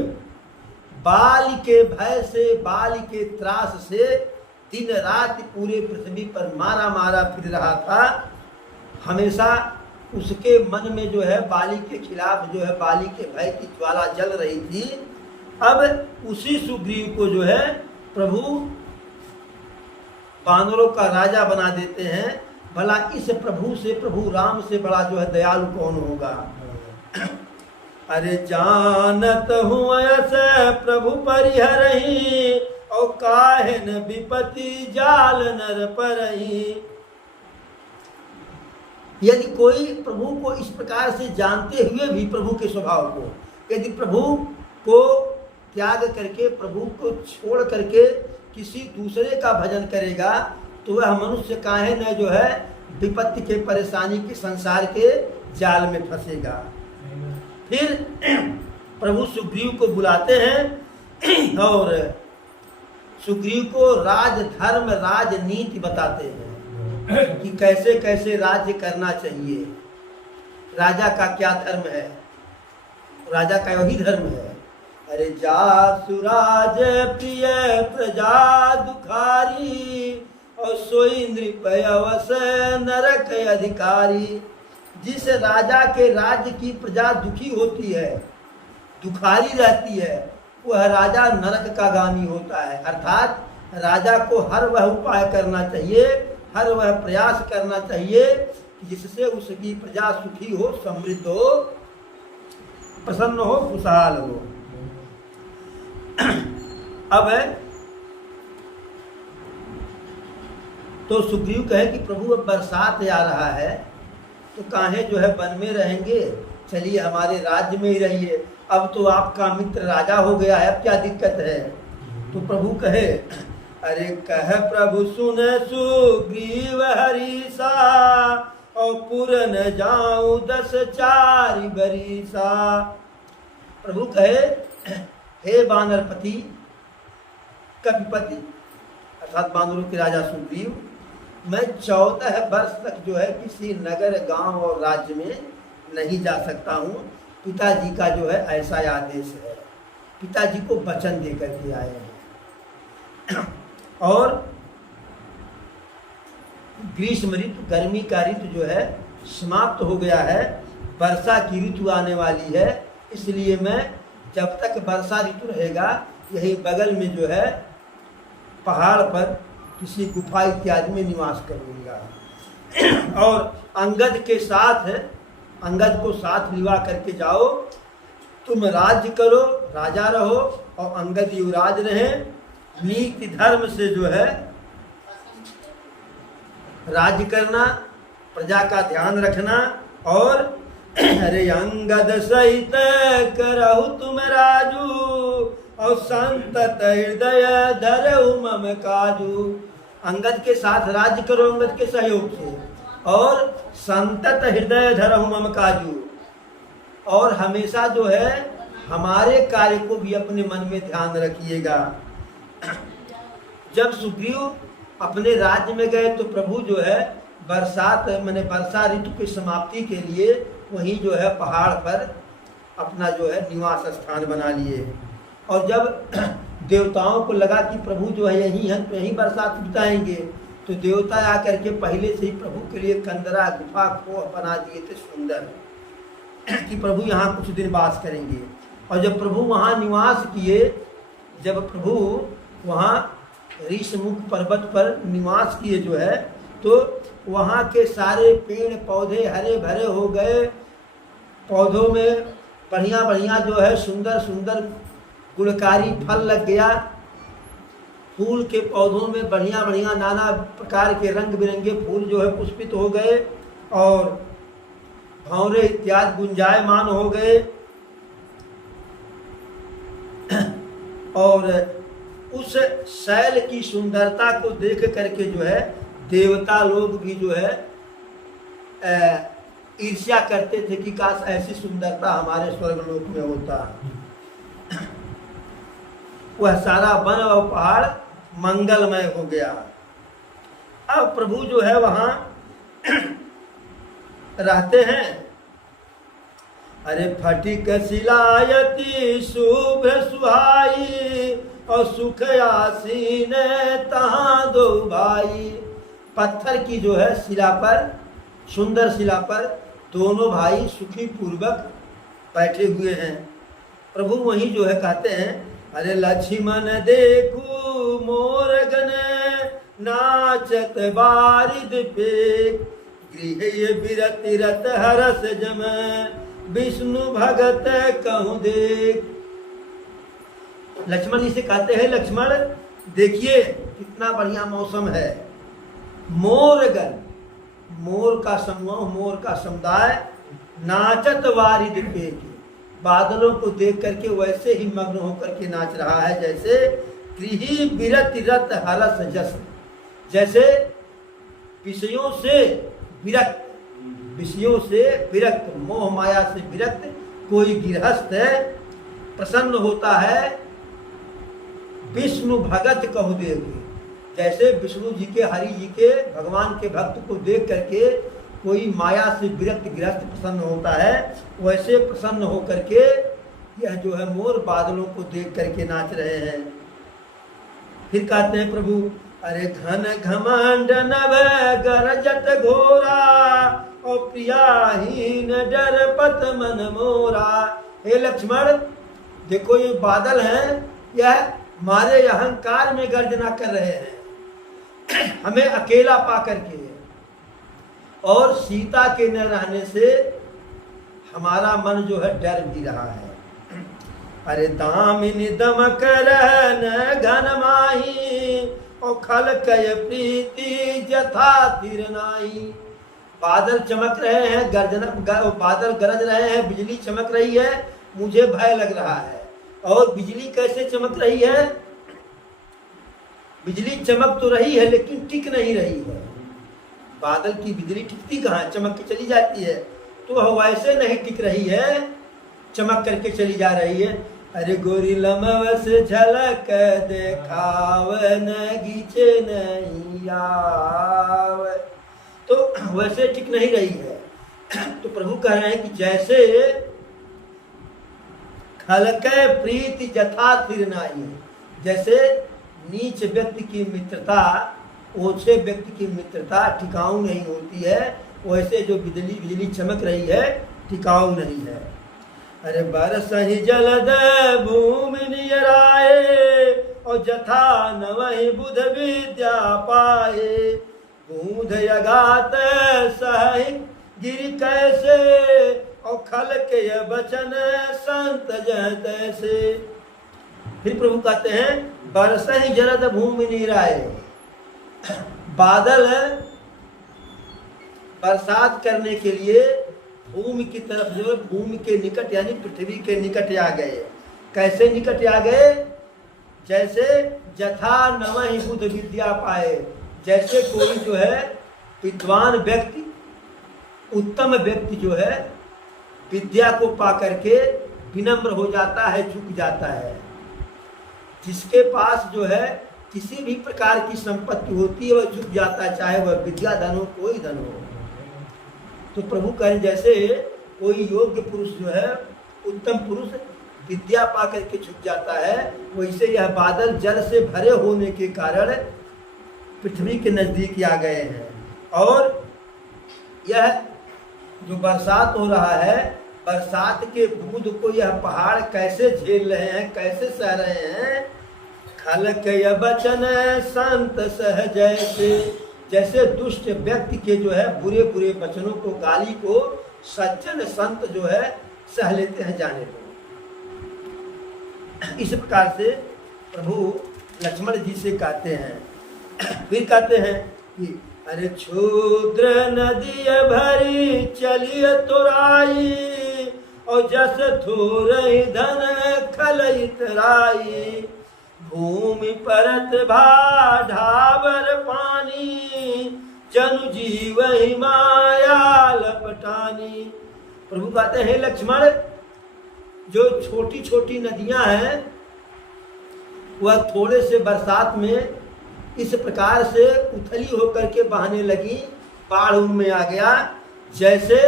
बाल के भय से, बाल के त्रास से दिन रात पूरे पृथ्वी पर मारा मारा फिर रहा था, हमेशा उसके मन में जो है बाली के खिलाफ जो है बाली के भय की ज्वाला जल रही थी। अब उसी सुग्रीव को जो है प्रभु बानरों का राजा बना देते हैं। भला इस प्रभु से, प्रभु राम से बड़ा जो है दयालु कौन होगा। अरे जानत हूँ ऐसे प्रभु परिहरही और काहे न विपत्ति जाल नर परही। यदि कोई प्रभु को इस प्रकार से जानते हुए भी प्रभु के स्वभाव को, यदि प्रभु को त्याग करके, प्रभु को छोड़ करके किसी दूसरे का भजन करेगा तो वह मनुष्य काहे न जो है विपत्ति के, परेशानी के, संसार के जाल में फंसेगा। फिर प्रभु सुग्रीव को बुलाते हैं और सुग्रीव को राजधर्म, राजनीति बताते हैं कि कैसे कैसे राज्य करना चाहिए, राजा का क्या धर्म है। राजा का वही धर्म है। अरे जासुराज प्रिय प्रजा दुखारी और सोई नृपयवस नरक अधिकारी। जिस राजा के राज्य की प्रजा दुखी होती है, दुखारी रहती है, वह राजा नरक का गामी होता है। अर्थात राजा को हर वह उपाय करना चाहिए, हर वह प्रयास करना चाहिए जिससे उसकी प्रजा सुखी हो, समृद्ध हो, प्रसन्न हो, खुशहाल हो। अब तो सुग्रीव कहे कि प्रभु अब बरसात आ रहा है तो काहे जो है वन में रहेंगे, चलिए हमारे राज्य में ही रहिए। अब तो आपका मित्र राजा हो गया है, अब क्या दिक्कत है। तो प्रभु कहे, अरे कह प्रभु सुन सुग्रीव हरीसा और पुर न जाऊं 10 4 बरीसा। प्रभु कहे, हे वानरपति, कपिपति, अर्थात बानरों के राजा सुग्रीव, मैं 14 वर्ष तक जो है किसी नगर, गांव और राज्य में नहीं जा सकता हूँ। पिताजी का जो है ऐसा आदेश है, पिताजी को वचन दे करके आए हैं। और ग्रीष्म ऋतु, गर्मी का ऋतु जो है समाप्त हो गया है, वर्षा की ऋतु आने वाली है। इसलिए मैं जब तक वर्षा ऋतु रहेगा यही बगल में जो है पहाड़ पर किसी गुफा इत्यादि में निवास करूँगा। और अंगद के साथ, अंगद को साथ लिवा करके जाओ, तुम राज्य करो, राजा रहो और अंगद युवराज रहे। नीति धर्म से जो है राज्य करना, प्रजा का ध्यान रखना। और अरे अंगद सहित करहु तुम राजू, और संतत हृदय धरहु मम काजू। अंगद के साथ राज्य करो, अंगद के सहयोग से, और संतत हृदय धरहु मम काजू। और हमेशा जो है हमारे कार्य को भी अपने मन में ध्यान रखिएगा। जब सुग्रीव अपने राज्य में गए तो प्रभु जो है बरसात माने वर्षा ऋतु की समाप्ति के लिए वहीं जो है पहाड़ पर अपना जो है निवास स्थान बना लिए। और जब देवताओं को लगा कि प्रभु जो है यहीं है तो यहीं बरसात बिताएंगे, तो देवता आकर के पहले से ही प्रभु के लिए कंदरा, गुफा को बना दिए थे सुंदर, कि प्रभु यहाँ कुछ दिन वास करेंगे। और जब प्रभु वहाँ निवास किए, जब प्रभु वहाँ ऋषमुख पर्वत पर निवास किए जो है, तो वहाँ के सारे पेड़ पौधे हरे भरे हो गए। पौधों में बढ़िया बढ़िया जो है सुंदर सुंदर गुणकारी फल लग गया। फूल के पौधों में बढ़िया बढ़िया नाना प्रकार के रंग बिरंगे फूल जो है पुष्पित हो गए, और भंवरे इत्यादि गुंजायमान हो गए। और उस शैल की सुंदरता को देख करके जो है देवता लोग भी जो है ईर्ष्या करते थे कि काश ऐसी सुंदरता हमारे स्वर्गलोक में होता। वह सारा वन और पहाड़ मंगलमय हो गया। अब प्रभु जो है वहां रहते हैं। अरे फटिक सिलायती शुभ्र सुहाई, और सुख आसीन तहाँ दो भाई। पत्थर की जो है शिला पर, सुंदर शिला पर दोनों भाई सुखी पूर्वक बैठे हुए हैं। प्रभु वहीं जो है कहते हैं, अरे लक्ष्मण देखू मोर गण नाचत बारिद पे, गृह बिरति रत हरस जम विष्णु भगत कहूँ देख। लक्ष्मण जी से कहते हैं, लक्ष्मण देखिए कितना बढ़िया मौसम है। मोरगण, मोर का समूह, मोर का समुदाय नाचत वारिद पे, बादलों को देख करके वैसे ही मग्न होकर के नाच रहा है जैसे गृह बिरति रत हरस जस, जैसे विषयों से विरक्त, विषयों से विरक्त, मोह माया से विरक्त कोई गृहस्थ प्रसन्न होता है। विष्णु भगत कहु देख, जैसे विष्णु जी के, हरि जी के, भगवान के भक्त को देख करके कोई माया से विरक्त गृहस्थ प्रसन्न होता है, वैसे प्रसन्न होकर के यह जो है मोर बादलों को देख करके नाच रहे हैं। फिर कहते हैं प्रभु, अरे घन घमंड नभ गरजत घोरा, और प्रियाहीन डर पत मन मोरा। हे लक्ष्मण देखो ये बादल हैं, यह हमारे अहंकार में गर्जना कर रहे हैं, हमें अकेला पा करके, और सीता के न रहने से हमारा मन जो है डर भी रहा है। अरे दामिनी दमक रहन घन माही, और खल कय प्रीति जथा तिर नाही। बादल चमक रहे हैं, गर्जना, बादल गरज रहे हैं, बिजली चमक रही है, मुझे भय लग रहा है। और बिजली कैसे चमक रही है? बिजली चमक तो रही है लेकिन टिक नहीं रही है। बादल की बिजली टिकती कहाँ है, चमक के चली जाती है, तो वह वैसे नहीं टिक रही है, चमक करके चली जा रही है। अरे गोरी लमवस झलक देखाव न गीचे नहीं आव। तो वैसे ठीक नहीं रही है। तो प्रभु कह रहे हैं कि जैसे खलकै प्रीति जथा थिर नाई, जैसे नीच व्यक्ति की मित्रता ओछे व्यक्ति की मित्रता टिकाऊ नहीं होती है, वैसे जो बिजली बिजली चमक रही है टिकाऊ नहीं है। अरे बरसहि जलद भूमि नियराए और जथा न वही बुध विद्या पाए। बूंद अगात सहि गिर कैसे और खल के बचन संत जह तैसे। फिर प्रभु कहते हैं बरसहि जलद भूमि नियराए, बादल बरसात करने के लिए भूमि की तरफ जो भूमि के निकट यानी पृथ्वी के निकट आ गए। कैसे निकट आ गए? जैसे जथा नवहि बुध विद्या पाए, जैसे कोई जो है विद्वान व्यक्ति उत्तम व्यक्ति जो है विद्या को पा करके विनम्र हो जाता है, झुक जाता है। जिसके पास जो है किसी भी प्रकार की संपत्ति होती है वह झुक जाता है, चाहे वह विद्या धन हो कोई धन हो। तो प्रभु कहें जैसे कोई योग्य पुरुष जो है उत्तम पुरुष विद्या पा करके झुक जाता है, वैसे यह बादल जल से भरे होने के कारण पृथ्वी के नजदीक आ गए हैं। और यह जो बरसात हो रहा है, बरसात के बूंद को यह पहाड़ कैसे झेल रहे हैं, कैसे सह रहे हैं। खलक बचन संत सह जैसे, जैसे दुष्ट व्यक्ति के जो है बुरे बुरे वचनों को गाली को सज्जन संत जो है सह लेते हैं जाने को। इस प्रकार से प्रभु लक्ष्मण जी से कहते हैं। फिर कहते हैं कि अरे क्षुद्र नदी भरी चलिए तुराई और जस थोर धन खलइत राई। भूमि परत भा ढाबर पानी जनु जीव माया लपटानी। प्रभु कहते हैं लक्ष्मण, जो छोटी छोटी नदियां हैं वह थोड़े से बरसात में इस प्रकार से उथली होकर के बहने लगी, बाढ़ उनमें आ गया। जैसे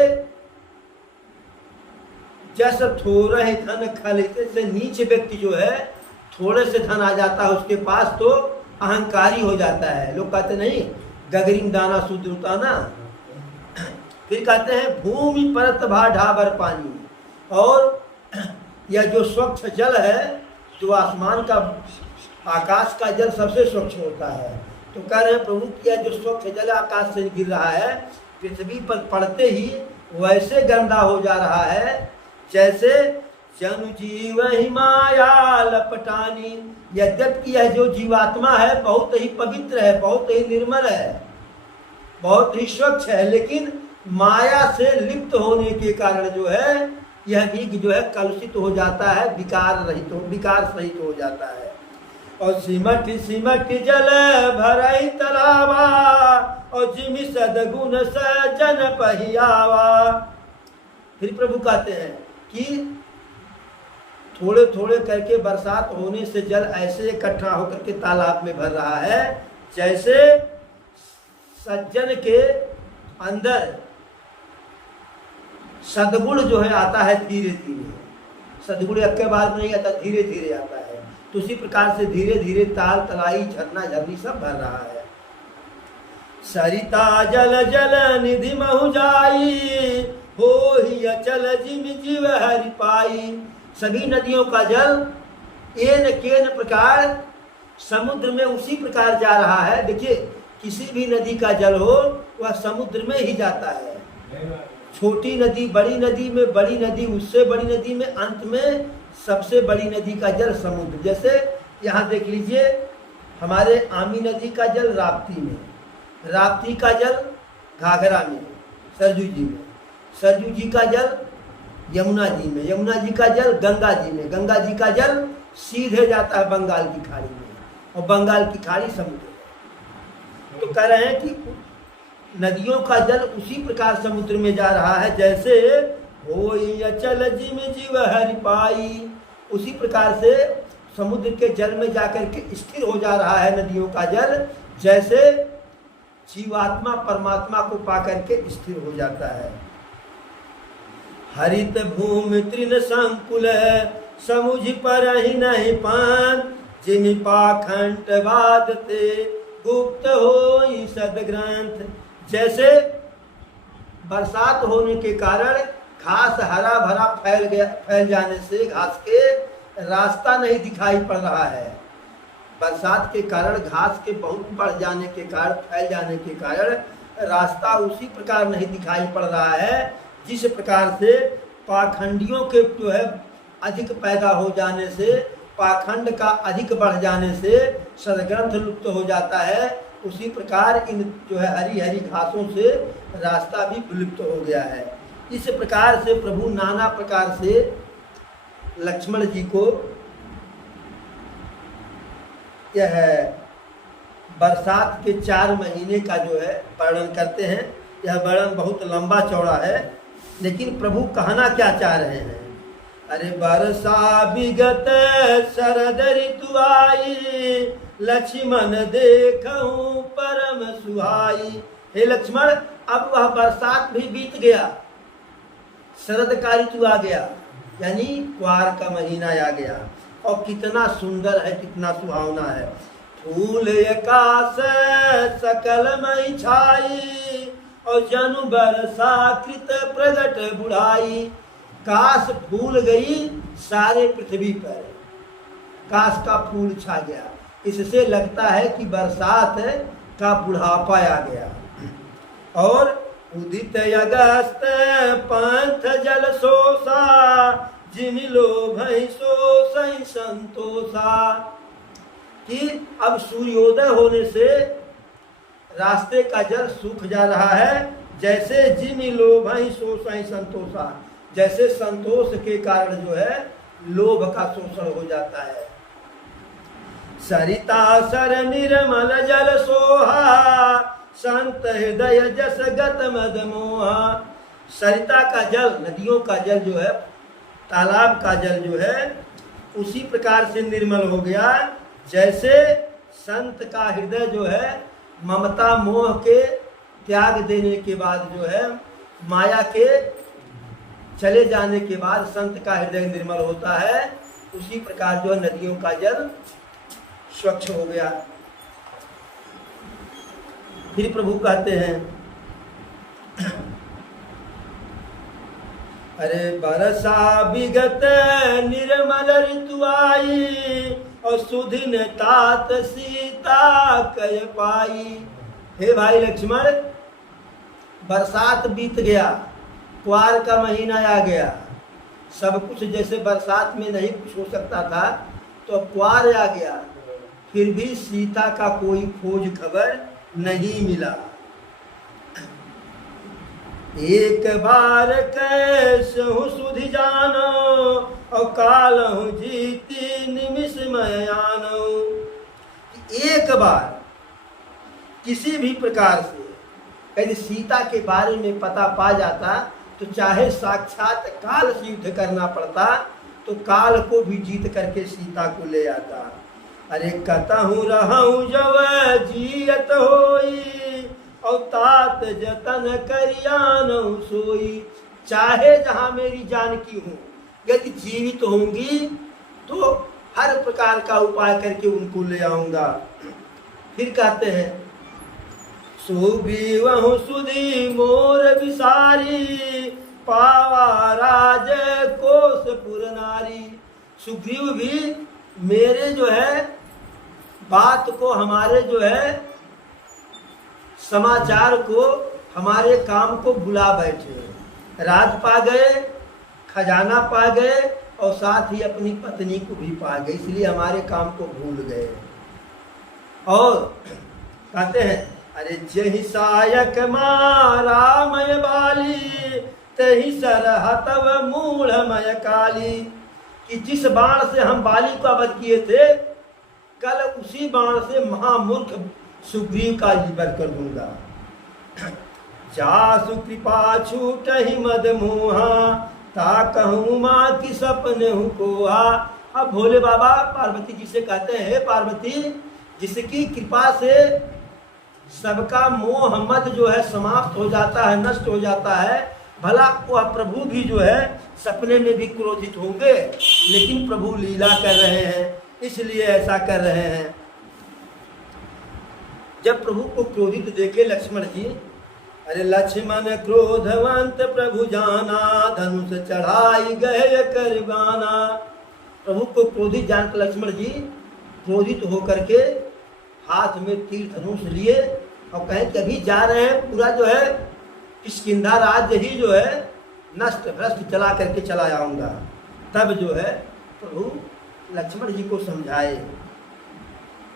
जैसे थोड़ा धन खलते से नीचे व्यक्ति जो है थोड़े से धन आ जाता है उसके पास तो अहंकारी हो जाता है। लोग कहते नहीं गगरी में दाना शूद्र उताना। फिर कहते हैं भूमि परत भा ढाबर पानी, और यह जो स्वच्छ जल है, जो आसमान का आकाश का जल सबसे स्वच्छ होता है। तो कह रहे हैं प्रभु कि यह जो स्वच्छ जल आकाश से गिर रहा है पृथ्वी पर पड़ते ही वैसे गंदा हो जा रहा है जैसे जनु जीव ही माया लपटानी। यद्यपि यह जो जीवात्मा है बहुत ही पवित्र है, बहुत ही निर्मल है, बहुत ही स्वच्छ है, लेकिन माया से लिप्त होने के कारण जो है यह भी जो है कलुषित हो जाता है, विकार सहित हो जाता है। और सिमट सिमट जल भरई तलावा और जिमि सदगुण सजन पहियावा। फिर प्रभु कहते हैं कि थोड़े थोड़े करके बरसात होने से जल ऐसे इकट्ठा होकर के तालाब में भर रहा है जैसे सज्जन के अंदर सद्गुण जो है आता है धीरे धीरे। सद्गुण एक के बाद नहीं आता, धीरे धीरे आता है। तो उसी प्रकार से धीरे धीरे ताल तलाई झरना झरनी सब भर रहा है। सरिता जल जल निधि महु जाई हो ही अचल जिम जीव हरि पाई। सभी नदियों का जल एन केन प्रकार समुद्र में उसी प्रकार जा रहा है। देखिए किसी भी नदी का जल हो वह समुद्र में ही जाता है। छोटी नदी बड़ी नदी में, बड़ी नदी उससे बड़ी नदी में, अंत में सबसे बड़ी नदी का जल समुद्र। जैसे यहाँ देख लीजिए हमारे आमी नदी का जल राप्ती में, राप्ती का जल घाघरा में, सरजू जी में, सरजू जी का जल यमुना जी में, यमुना जी का जल गंगा जी में, गंगा जी का जल सीधे जाता है बंगाल की खाड़ी में, और बंगाल की खाड़ी समुद्र है। तो कह रहे हैं कि नदियों का जल उसी प्रकार समुद्र में जा रहा है जैसे होई अचल जिम जीव हरि पाई। उसी प्रकार से समुद्र के जल में जाकर के स्थिर हो जा रहा है नदियों का जल, जैसे जीवात्मा परमात्मा को पाकर के स्थिर हो जाता है। हरित भूमि तृण संकुल समुझ पर ही नहीं पान, जिन पाखंड बाधते गुप्त हो सदग्रंथ। जैसे बरसात होने के कारण घास हरा भरा फैल जाने से घास के रास्ता नहीं दिखाई पड़ रहा है। बरसात के कारण घास के बहुत बढ़ जाने के कारण, फैल जाने के कारण रास्ता उसी प्रकार नहीं दिखाई पड़ रहा है जिस प्रकार से पाखंडियों के जो है अधिक पैदा हो जाने से, पाखंड का अधिक बढ़ जाने से सदग्रंथ लुप्त हो जाता है। उसी प्रकार इन जो है हरी हरी घासों से रास्ता भी विलुप्त हो गया है। इस प्रकार से प्रभु नाना प्रकार से लक्ष्मण जी को यह बरसात के 4 महीने का जो है वर्णन करते हैं। यह वर्णन बहुत लंबा चौड़ा है, लेकिन प्रभु कहना क्या चाह रहे हैं। अरे बरसा विगत शरद ऋतु आई, लक्ष्मण देखूं परम सुहाई। हे लक्ष्मण, अब वह बरसात भी बीत गया, शरद का ऋतु आ गया, यानी क्वार का महीना आ गया, और कितना सुंदर है, कितना सुहावना है। फूल आकाश सकल मई छाई, और जनु बरसा कृत प्रगट बुढ़ाई। काश फूल गई सारे पृथ्वी पर, काश का फूल छा गया। इससे लगता है कि बरसात का बुढ़ापा आ गया। और उदित अगस्त पंथ जल सोसा, जिन लोभ सो संतोषा। कि अब सूर्योदय होने से रास्ते का जल सूख जा रहा है, जैसे जिन लोभ सो संतोषा, जैसे संतोष के कारण जो है लोभ का शोषण हो जाता है। सरिता सर निर्मल जल सोहा, संत हृदय जस गत मद मोहा। सरिता का जल, नदियों का जल जो है, तालाब का जल जो है, उसी प्रकार से निर्मल हो गया जैसे संत का हृदय जो है ममता मोह के त्याग देने के बाद जो है, माया के चले जाने के बाद संत का हृदय निर्मल होता है। उसी प्रकार जो है नदियों का जल स्वच्छ हो गया। फिर प्रभु कहते हैं, अरे बरसा विगत निर्मल ऋतु आई, और सुधिन तात सीता कह पाई। हे भाई लक्ष्मण, बरसात बीत गया, क्वार का महीना आ गया, सब कुछ जैसे बरसात में नहीं कुछ हो सकता था, तो क्वार आ गया, फिर भी सीता का कोई खोज खबर नहीं मिला। एक बार कैसे हूँ सुधि जानो, और काल हूँ जीती निमिष में आनो। एक बार किसी भी प्रकार से यदि सीता के बारे में पता पा जाता, तो चाहे साक्षात काल से युद्ध करना पड़ता, तो काल को भी जीत करके सीता को ले आता। अरे कतहु रहूं जब जियत होई, और तात जतन करियानहु सोई। चाहे जहां मेरी जानकी हूँ, यदि जीवित होंगी तो हर प्रकार का उपाय करके उनको ले आऊंगा। फिर कहते हैं, सुबीवहु सुधी मोर विसारी, पावा राज कोसपुर नारी। सुग्रीव भी मेरे जो है बात को, हमारे जो है समाचार को, हमारे काम को भुला बैठे। राज पा गए, खजाना पा गए, और साथ ही अपनी पत्नी को भी पा गए, इसलिए हमारे काम को भूल गए। और कहते हैं, अरे जहि सायक मारामय बाली, तहि सरहतव मूढ़मय काली। कि जिस बाण से हम बाली को वध किए थे, कल उसी बाण से महामूर्ख सुग्रीव का जीवन कर दूंगा। जासु कृपा छूट ही मद मोहा, ता कहूँ माँ की सपने हूँ कोहा। अब भोले बाबा पार्वती जी से कहते हैं, हे पार्वती, जिसकी कृपा से सबका मोह मद जो है समाप्त हो जाता है, नष्ट हो जाता है, भला वह प्रभु भी जो है सपने में भी क्रोधित होंगे, लेकिन प्रभु लीला कर रहे हैं इसलिए ऐसा कर रहे हैं। जब प्रभु को क्रोधित देखे लक्ष्मण जी, अरे लक्ष्मण क्रोधवंत प्रभु जाना, धनुष चढ़ाई गए करवाना। प्रभु को क्रोधित जानकर लक्ष्मण जी क्रोधित होकर के हाथ में तीर धनुष लिए और कहें कि अभी जा रहे हैं, पूरा जो है किष्किंधा राज्य ही जो है नष्ट भ्रष्ट चला करके चला आऊंगा। तब जो है प्रभु लक्ष्मण जी को समझाए,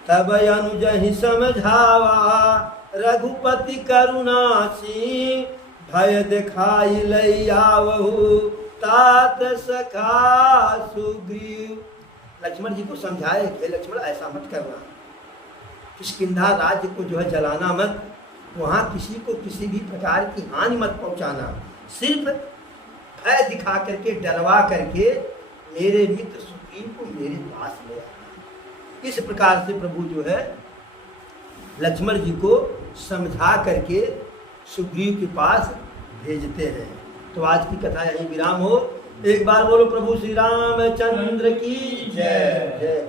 तब अनुज ही समझावा रघुपति करुणासी, भय दिखाई लई आवहु तात सखा सुग्रीव। लक्ष्मण जी को समझाए कि लक्ष्मण ऐसा मत करना, किष्किंधा राज्य को जो है जलाना मत, वहाँ किसी को किसी भी प्रकार की हानि मत पहुँचाना, सिर्फ भय दिखा करके डरवा करके मेरे मित्र सुग्रीव को मेरे पास ले आना। इस प्रकार से प्रभु जो है लक्ष्मण जी को समझा करके सुग्रीव के पास भेजते हैं। तो आज की कथा यही विराम हो। एक बार बोलो प्रभु श्री रामचंद्र की जय जय।